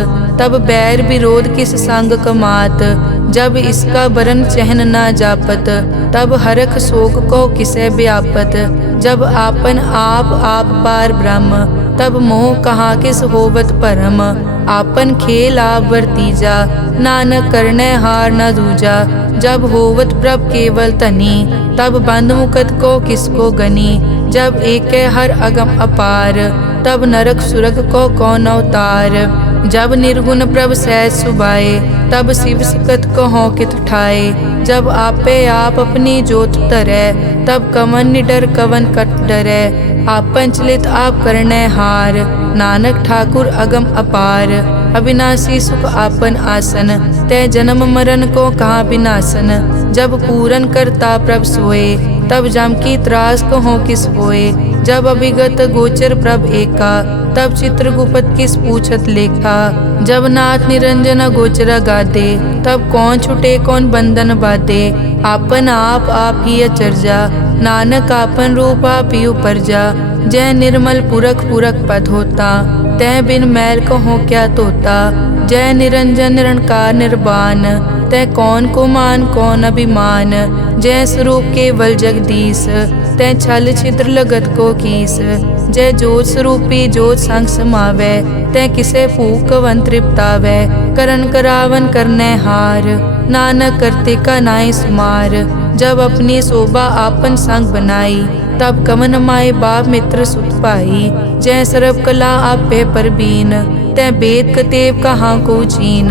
तब बैर विरोध किस संग कमात। जब इसका बरन चहन न जापत, तब हरख शोक को किसे व्यापत। जब आपन आप आप पार ब्रह्म, तब मोह कहाँ किस होवत परम। आपन खेल आप वर्तीजा, नानक करने हार न दूजा। जब होवत प्रभ केवल तनी, तब बंद मुकत को किसको गनी। जब एक हर अगम अपार, तब नरक सुरग को कौन अवतार। जब निर्गुण प्रभ सहज सुभाए, तब शिव सकत कहो कित ठाए। जब आपे आप अपनी जोत धरै, तब कवन निडर कवन कट डरै। आपन चलित आप करने हार। नानक ठाकुर अगम अपार, अविनाशी सुख आपन आसन। तै जन्म मरण को कहाँ विनाशन, जब पूरन करता प्रभ सोए। तब जम की त्रास कहो किस होए, जब अभिगत गोचर प्रभ एका। तब चित्रगुप्त किस पूछत लेखा, जब नाथ निरंजन गोचर गादे। तब कौन छुटे कौन बंधन बाधे, आपन आप ही अचरजा। नानक आपन रूप आप ही उपरजा, जय निर्मल पुरख पुरख पद होता। तै बिन मैल कहो क्या तोता, जय निरंजन निरंकार निर्वाण। तै कौन को मान कौन अभिमान, जय स्वरूप केवल जगदीश। तै छल छिद्र लगत को कीस, जय जोत स्वरूपी जोत संग समावै। तै किसे भूख कवन तृप्तावै, करन करावन करने हार। नानक करते का नाई सुमार, जब अपनी शोभा आपन संग बनाई। तब कवन माए बाप मित्र सुत पाई, जय सर्व कला आपे परबीन। तै वेद कतेव कहाँ को चीन,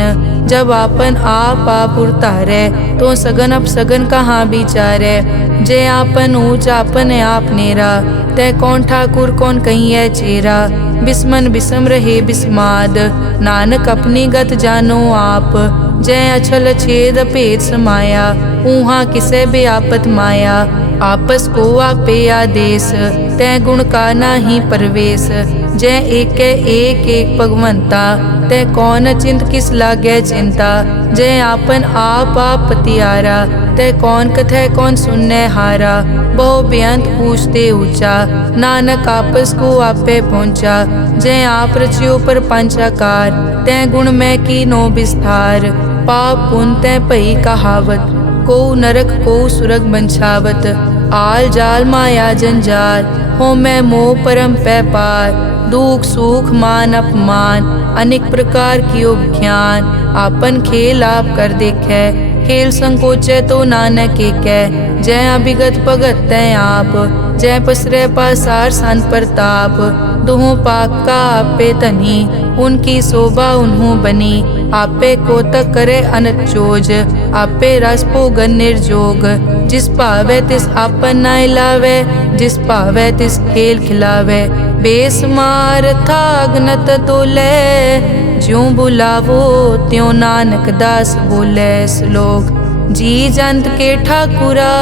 जब आपन आप उतारै। तो सगन अपसगन कहाँ विचारै, जय आपन ऊंच आपन आप नेरा। तै कौन ठाकुर कौन कहिए चेरा, बिस्मन बिसम रहे बिस्माद। नानक अपनी गत जानो आप, जय अछल छेद भेद समाया। ऊहा किसे बेआपत माया, आपस को आपे आदेश। तै गुण का नाही परवेश, जय एक भगवंता। तै कौन चिंत किस लागे चिंता, जय आपन आप पतियारा। तै कौन कथै कौन सुनने हारा, बहु बेअंत पूछते ऊंचा। नानक आपस को आपे पहुँचा, जय आप रचियो पर पंचाकार। तै गुण में की नो विस्तार, पाप पुण्य तै भई कहावत। को नरक को सुरग बंछावत, आल जाल माया जंजाल। हो मैं मोह परम पै पार, दुख सुख मान अपमान। अनेक प्रकार कियो ज्ञान, आपन खेल आप कर देखे। खेल संकोचे तो नानक एकै, जय अभिगत भगत तै आप। जय पसरे पासार सन प्रताप, दुहों पाक का आपे तनी। उनकी शोभा उन्हों बनी, आपे कोतक करे अनत चोज। आपे रस भोगन निर्जोग, जिस भावे तिस आपन नाय लावे। जिस भावे तिस खेल खिलावे, बेसमार था अगनत तोले। ज्यों बुलावो त्यों नानक दास बोले। श्लोक जी जंत के ठाकुरा,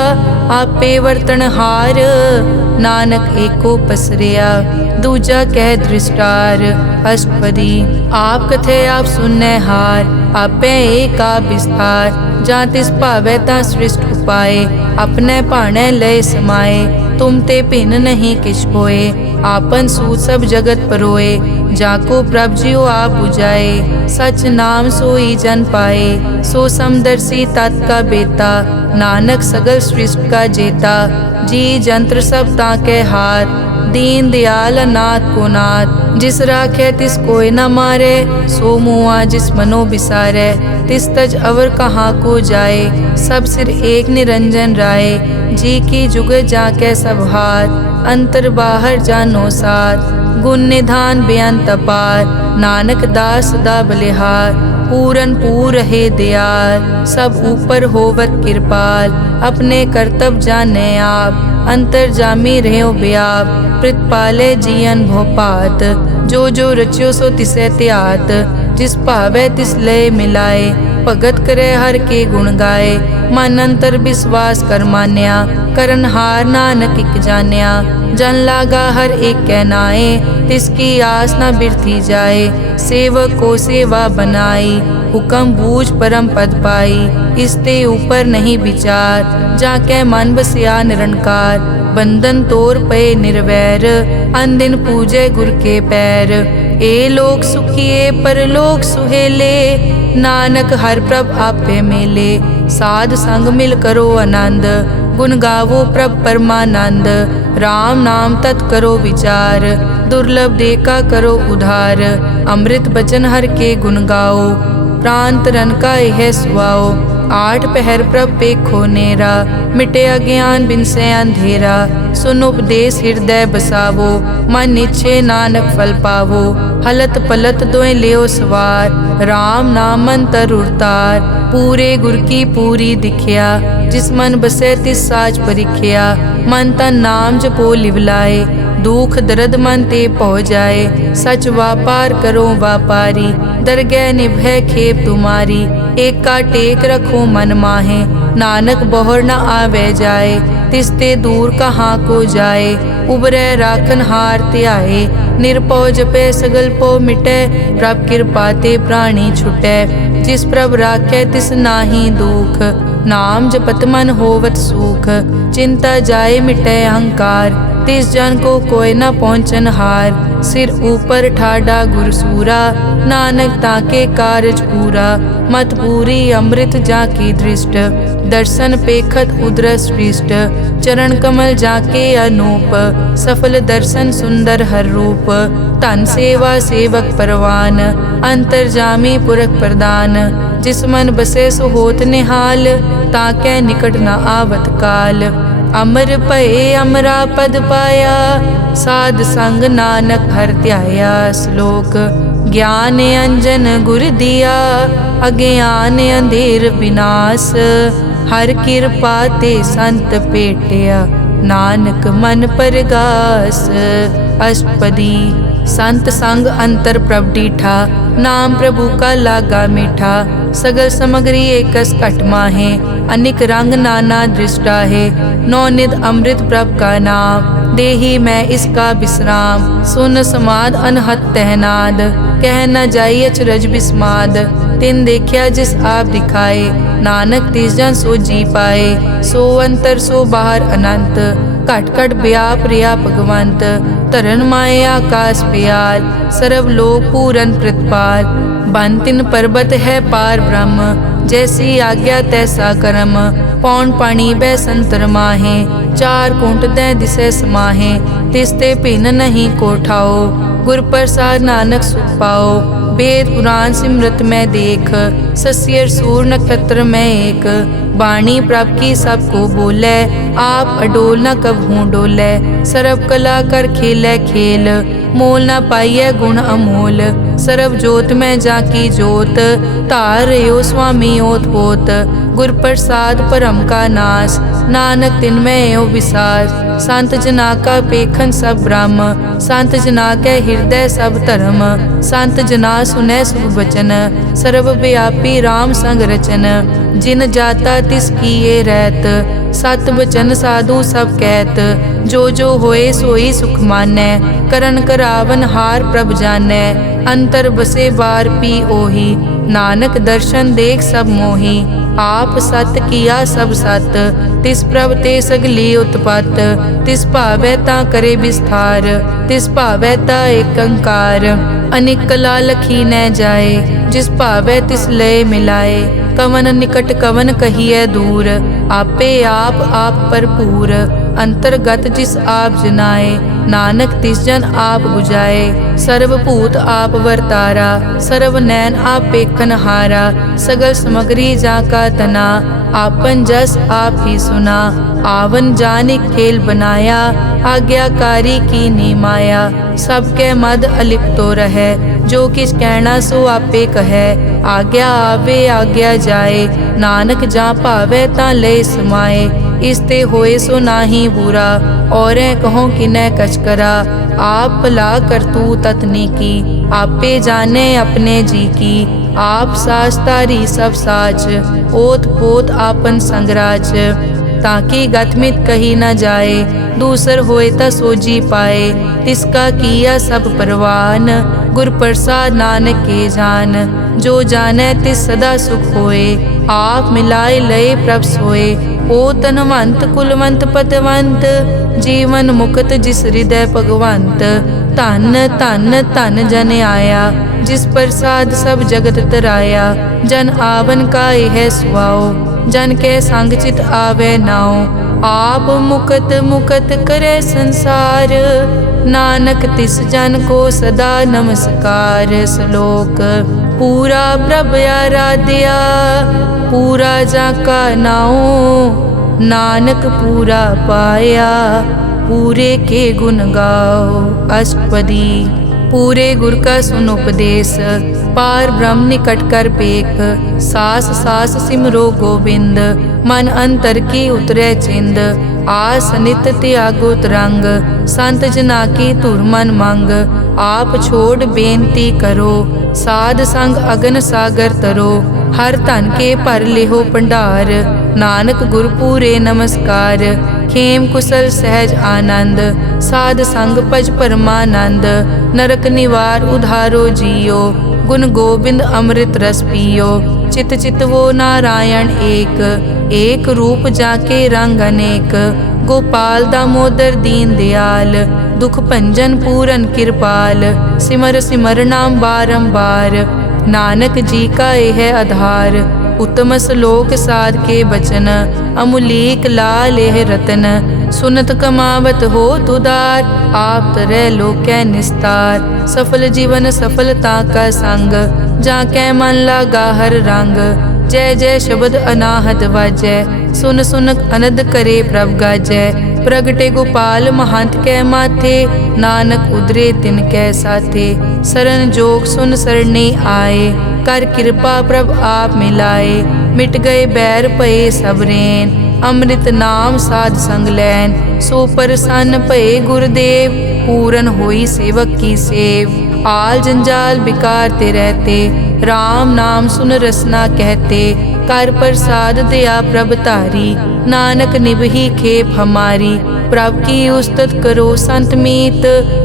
आपे वर्तन हार। नानक एको पसरिया, दूजा कह दृष्टार। अष्टपदी आप कथे आप सुनने हार, आपे एक आप विस्तार। जा तिस भावे ता सृष्ट उपाय, अपने भाणे लय समाए। तुम ते भिन्न नहीं किछ होए, आपन सूत सब जगत परोए। जाको प्रभ जियो आप बुझाए, सच नाम सोई जन पाए। सो समदर्शी तत् का बेता, नानक सगल सृष्टि का जेता। जी जंत्र सब ताके हाथ, दीन दयाल अनाथ को नाथ। जिस राखे तिस कोई न मारे, सो मुआ जिस मनो बिसारे। तिस तज अवर कहाँ को जाए, सब सिर एक निरंजन राय। जी की जुग जाके सब हाथ, अंतर बाहर जानो साथ। गुण निधान बेअंत अपार, नानक दास सदा बलिहार। पूरन पूर है दयाल, सब ऊपर होवत कृपाल। अपने कर्तव्य जाने आप, अंतर जामी रहो व्याप। प्रतिपाले जियन भोपात, जो जो रच्यो सो तिसे त्यात। जिस भावे तिस लय मिलाए, भगत करे हर के गुण गाए। मन अंतर विश्वास कर मान्या, करन हार नानक इक जान्या। जन लागा हर एक कहनाए, तिसकी आस न बिरथी जाए। सेवक को सेवा बनाई, हुक्म बूझ परम पद पाई। इसते ऊपर नहीं विचार, जाके मन बसिया निरंकार। बंधन तोर पे निर्वैर, अन दिन पूजे गुर के पैर। ए लोक सुखिए परलोक सुहेले, नानक हर प्रभ आपे मेले। साध संग मिल करो आनंद, गुण गावो प्रभ परमानंद। राम नाम तत् करो विचार, दुर्लभ देखा करो उधार। अमृत बचन हर के गुण गाओ, प्राण तरन का यह सुआओ। आठ पहर प्रभ पेखो नेरा, मिटे अज्ञान बिन से अंधेरा। सुन उपदेश हृदय बसावो, मन इच्छे नानक फल पावो। हलत पलत दोए लियो सवार, राम नाम मंतर उरतार। पूरे गुर की पूरी दिखिया, जिस मन बसे तिस साच परिख्या। मन तन नाम जपो लिवलाए, दुख दर्द मन ते पौ जाए। सच व्यापार करो व्यापारी, दरगह निभै खेप तुम्हारी। एका टेक रखो मन माहे, नानक बहुर न आवे जाए। तिसते दूर कहाँ को जाए, उबरै राखन हार त्याए। निरपौ जपै सगल पौ मिटै, प्रभ कृपा ते प्राणी छुटै। जिस प्रभ राखै तिस नाहि दुख, नाम जपत मन होवत सुख। चिंता जाए मिटै अहंकार, तिस जन को कोई न पहुँचन हार। सिर ऊपर ठाडा गुरसूरा, नानक ताके कारज पूरा। मत पूरी अमृत जाकी दृष्ट, दर्शन पेखत उदरस पृष्ठ। चरण कमल जाके अनूप, सफल दर्शन सुंदर हर रूप। धन सेवा सेवक परवान, अंतर्जामी पुरख प्रदान। जिस मन बसे सो होत निहाल, ताकै निकट न आवत काल। अमर भये अमरा पद पाया, साध संग नानक हर ध्याया। श्लोक ज्ञान अंजन गुर दिया, अज्ञान अंधेर विनाश। हर कृपा ते संत पेटिया, नानक मन परगास। अष्टपदी संत संग अंतर प्रभ डीठा, नाम प्रभु का लागा मीठा। सगल समग्री एकस घट माहे, अनिक रंग नाना दृष्टा है। नौनिध अमृत प्रभ का नाम, देही मैं इसका विश्राम। सुन समाद अनहत तहनाद, कह न जाइए अचरज बिस्माद। तिन देखिया जिस आप दिखाए, नानक तिस जन सो जी पाए। सो अंतर सो बाहर अनंत, घट घट व्याप रिया भगवंत। तरन माए आकाश प्यार, सर्व लोक पूरन प्रतिपाल। बन तिन पर्वत है पार ब्रह्म, जैसी आज्ञा तैसा कर्म। पौन पानी बै संतर माहे, चार कुंट दै दिसै समाहे। तिसते भिन्न नहीं को ठाओ, गुर प्रसाद नानक सुख पाओ। वेद पुराण सिमरत में देख, सस्यर सूर नक्षत्र में एक। बाणी प्रभ की सबको बोले, आप अडोल न कबहूँ डोले। सर्व कला कर खेलै खेल, मोल न पाइयै गुण अमोल। सर्व जोत में जाकी जोत, धार रहो स्वामी ओत पोत। गुर प्रसाद परम का नाश, नानक तिन में यो विसास। संत जना का पेखन सब ब्रह्म, संत जना के हृदय सब धर्म। संत जना सुनै शुभ वचन, सर्वव्यापी राम संग रचन। जिन जाता तिस किए रहत, सत वचन साधु सब कहत। जो जो होए सोई सुख मानै, करन करावन हार प्रभ जानै। अंतर बसे बार पी ओही, नानक दर्शन देख सब मोही। आप सत किया सब सत, तिस प्रभ ते सगली उत्पत। तिस भावै ता करे विस्तार, तिस भावै ता एकंकार। अनेक कला लखी न जाए, जिस भावै तिस लय मिलाए। कवन निकट कवन कहिए दूर, आपे आप भरपूर। अंतर्गत जिस आप जनाए, नानक तिस जन आप बुझाए। सर्वभूत आप वर्तारा, सर्व नैन आप पेखन हारा। सगल समग्री जाका तना, आपन जस आप ही सुना। आवन जान खेल बनाया, आज्ञाकारी की नी माया। सबके मद अलिप्तो रहे, जो किस कहना सो आपे कहे। आज्ञा आवे आज्ञा जाए, नानक जा भावे ता ले समाए। इसते होए सो नाही बुरा, और कहो किनै कछ करा। आप भला करतू ततनी की, आपे जाने अपने जी की। आप साच तारी सब साच, ओत पोत आपन संगराज। ताकि गतमित कही न जाए, दूसर होए ता सोजी पाए। तिसका किया सब परवान, गुर प्रसाद नानक के जान। जो जाने तिस सदा सुख होए, आप मिलाए लय प्रभ सोए। ओ तनवंत कुलवंत पतवंत, जीवन मुक्त जिस हृदय भगवंत। धन धन धन जन आया, जिस प्रसाद सब जगत तराया। जन आवन का यह सुआओ, जन के संग चित आवे नाओ। आप मुकत मुकत करे संसार, नानक तिस जन को सदा नमस्कार। श्लोक पूरा प्रभ आराध्या, पूरा जाका नाओ। नानक पूरा पाया, पूरे के गुण गाओ। अष्टपदी पूरे गुर का सुन उपदेश, पार ब्रह्म निकट कर पेख। सास सास सिमरो गोविंद, मन अंतर की उतरे चिंद। ਆਸ ਨਿਤ ਤਿਆਗੋ ਤਰੰਗ, ਸੰਤ ਜਨਾ ਕੀ ਧੁਰ ਮਨ ਮੰਗ। ਆਪ ਛੋੜ ਬੇਨਤੀ ਕਰੋ, ਸਾਧ ਸੰਗ ਅਗਨ ਸਾਗਰ ਤਰੋ। ਹਰ ਧਨ ਕੇ ਭਰ ਲਿਹੋ ਭੰਡਾਰ, ਨਾਨਕ ਗੁਰ ਪੂਰੇ ਨਮਸਕਾਰ। ਖੇਮ ਕੁਸਲ ਸਹਿਜ ਆਨੰਦ, ਸਾਧ ਸੰਗ ਭਜ ਪਰਮਾਨੰਦ। ਨਰਕ ਨਿਵਾਰ ਉਧਾਰੋ ਜੀਓ, गुण गोविंद अमृत रस पियो। चित चितवो नारायण एक, एक रूप जाके रंग अनेक। गोपाल दामोदर दीन दयाल, दुख भंजन पूरन कृपाल। सिमर सिमर नाम बारंबार, नानक जी का यह आधार। उत्तम श्लोक साध के बचन, अमुलीक लाल यह रतन। सुनत कमावत हो तुदार, आप तरह लोकै निस्तार। सफल जीवन सफलता का संग, जाकै मन लागा हर रंग। जय जय शब्द अनाहत वाजै, सुन सुन अनद करे प्रभ गाजै। प्रगटे गोपाल महंत कै माथे, नानक उदरे तिन कै साथे। सरन जोग सुन सरने आए, कर कृपा प्रभ आप मिलाए। मिट गए बैर भये सब रैन, अमृत नाम साध संग लैन। सो प्रसन्न भये गुरुदेव, पूरन होई सेवक की सेव। आल जंजाल बिकार ते रहते, राम नाम सुन रसना कहते। कर प्रसाद दया प्रभ धारी, नानक निभही खेप हमारी। प्रभ की उस्तत करो संत मीत,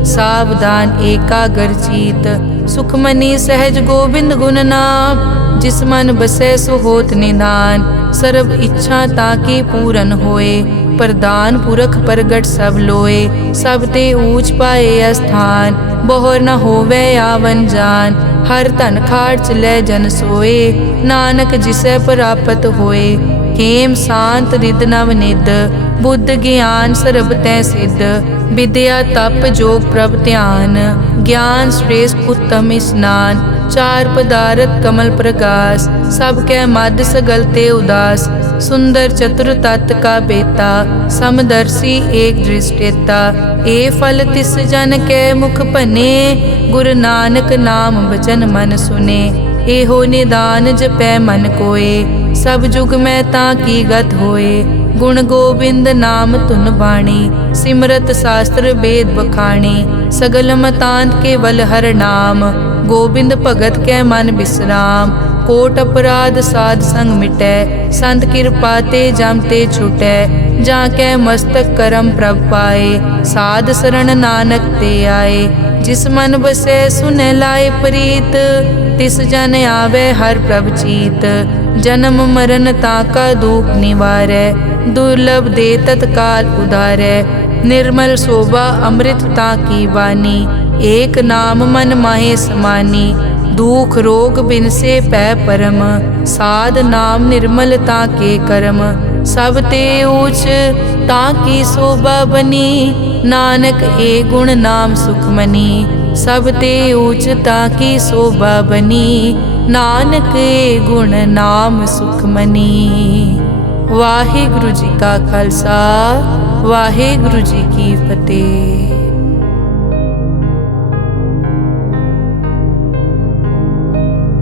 सावधान एकाग्र चीत। सुखमनी सहज गोविंद गुण नाम, जिस मन बसै सो होत निदान। सर्व इच्छा ताकि पूरन होए, प्रदान पुरख प्रगट सब लोए। सब ते ऊंच पाए स्थान, बहुर न होवे आवन जान। हर धन खाट लै जन सोए, नानक जिसै प्राप्त होए। खेम शांत रिद नव निद, बुद्ध ज्ञान सर्ब तै सिद्ध। विद्या तप जोग प्रभ ध्यान, ज्ञान श्रेष्ठ उत्तम स्नान। चार पदारथ कमल प्रकाश, सब कै मद सगल ते उदास। सुंदर चतुर तत् का बेता, समदर्शी एक दृष्टेता। ए फल तिस जन कै मुख भने, गुरु नानक नाम बचन मन सुने। एहो निदान जपै मन कोय, सब जुग में ताकी गत होए। गुण गोविंद नाम धुन बाणी, सिमरत शास्त्र वेद बखाणी। सगल मतांत केवल हर नाम, गोविंद भगत कै मन विश्राम। कोट अपराध साध संग मिटै, संत कृपा ते जम ते छुटै। जाकै मस्तक करम प्रभ पाए, साध शरण नानक ते आए। जिस मन बसै सुनै लाए प्रीत, तिस जन आवे हर प्रभ चीत। जन्म मरण ताका दुख निवारै, दुर्लभ दे तत्काल उधारै। निर्मल शोभा अमृत ताकी वानी, एक नाम मन माहे समानी। दुख रोग बिनसे पै परम, साध नाम निर्मलता के कर्म। सब ते ऊच ताकी शोभा बनी, नानक ए गुण नाम सुखमनी। सब ते ऊच ताकी शोभा बनी, नानक ए गुण नाम सुखमनी। वाहिगुरु जी का खालसा, वाहिगुरु जी की फतेह।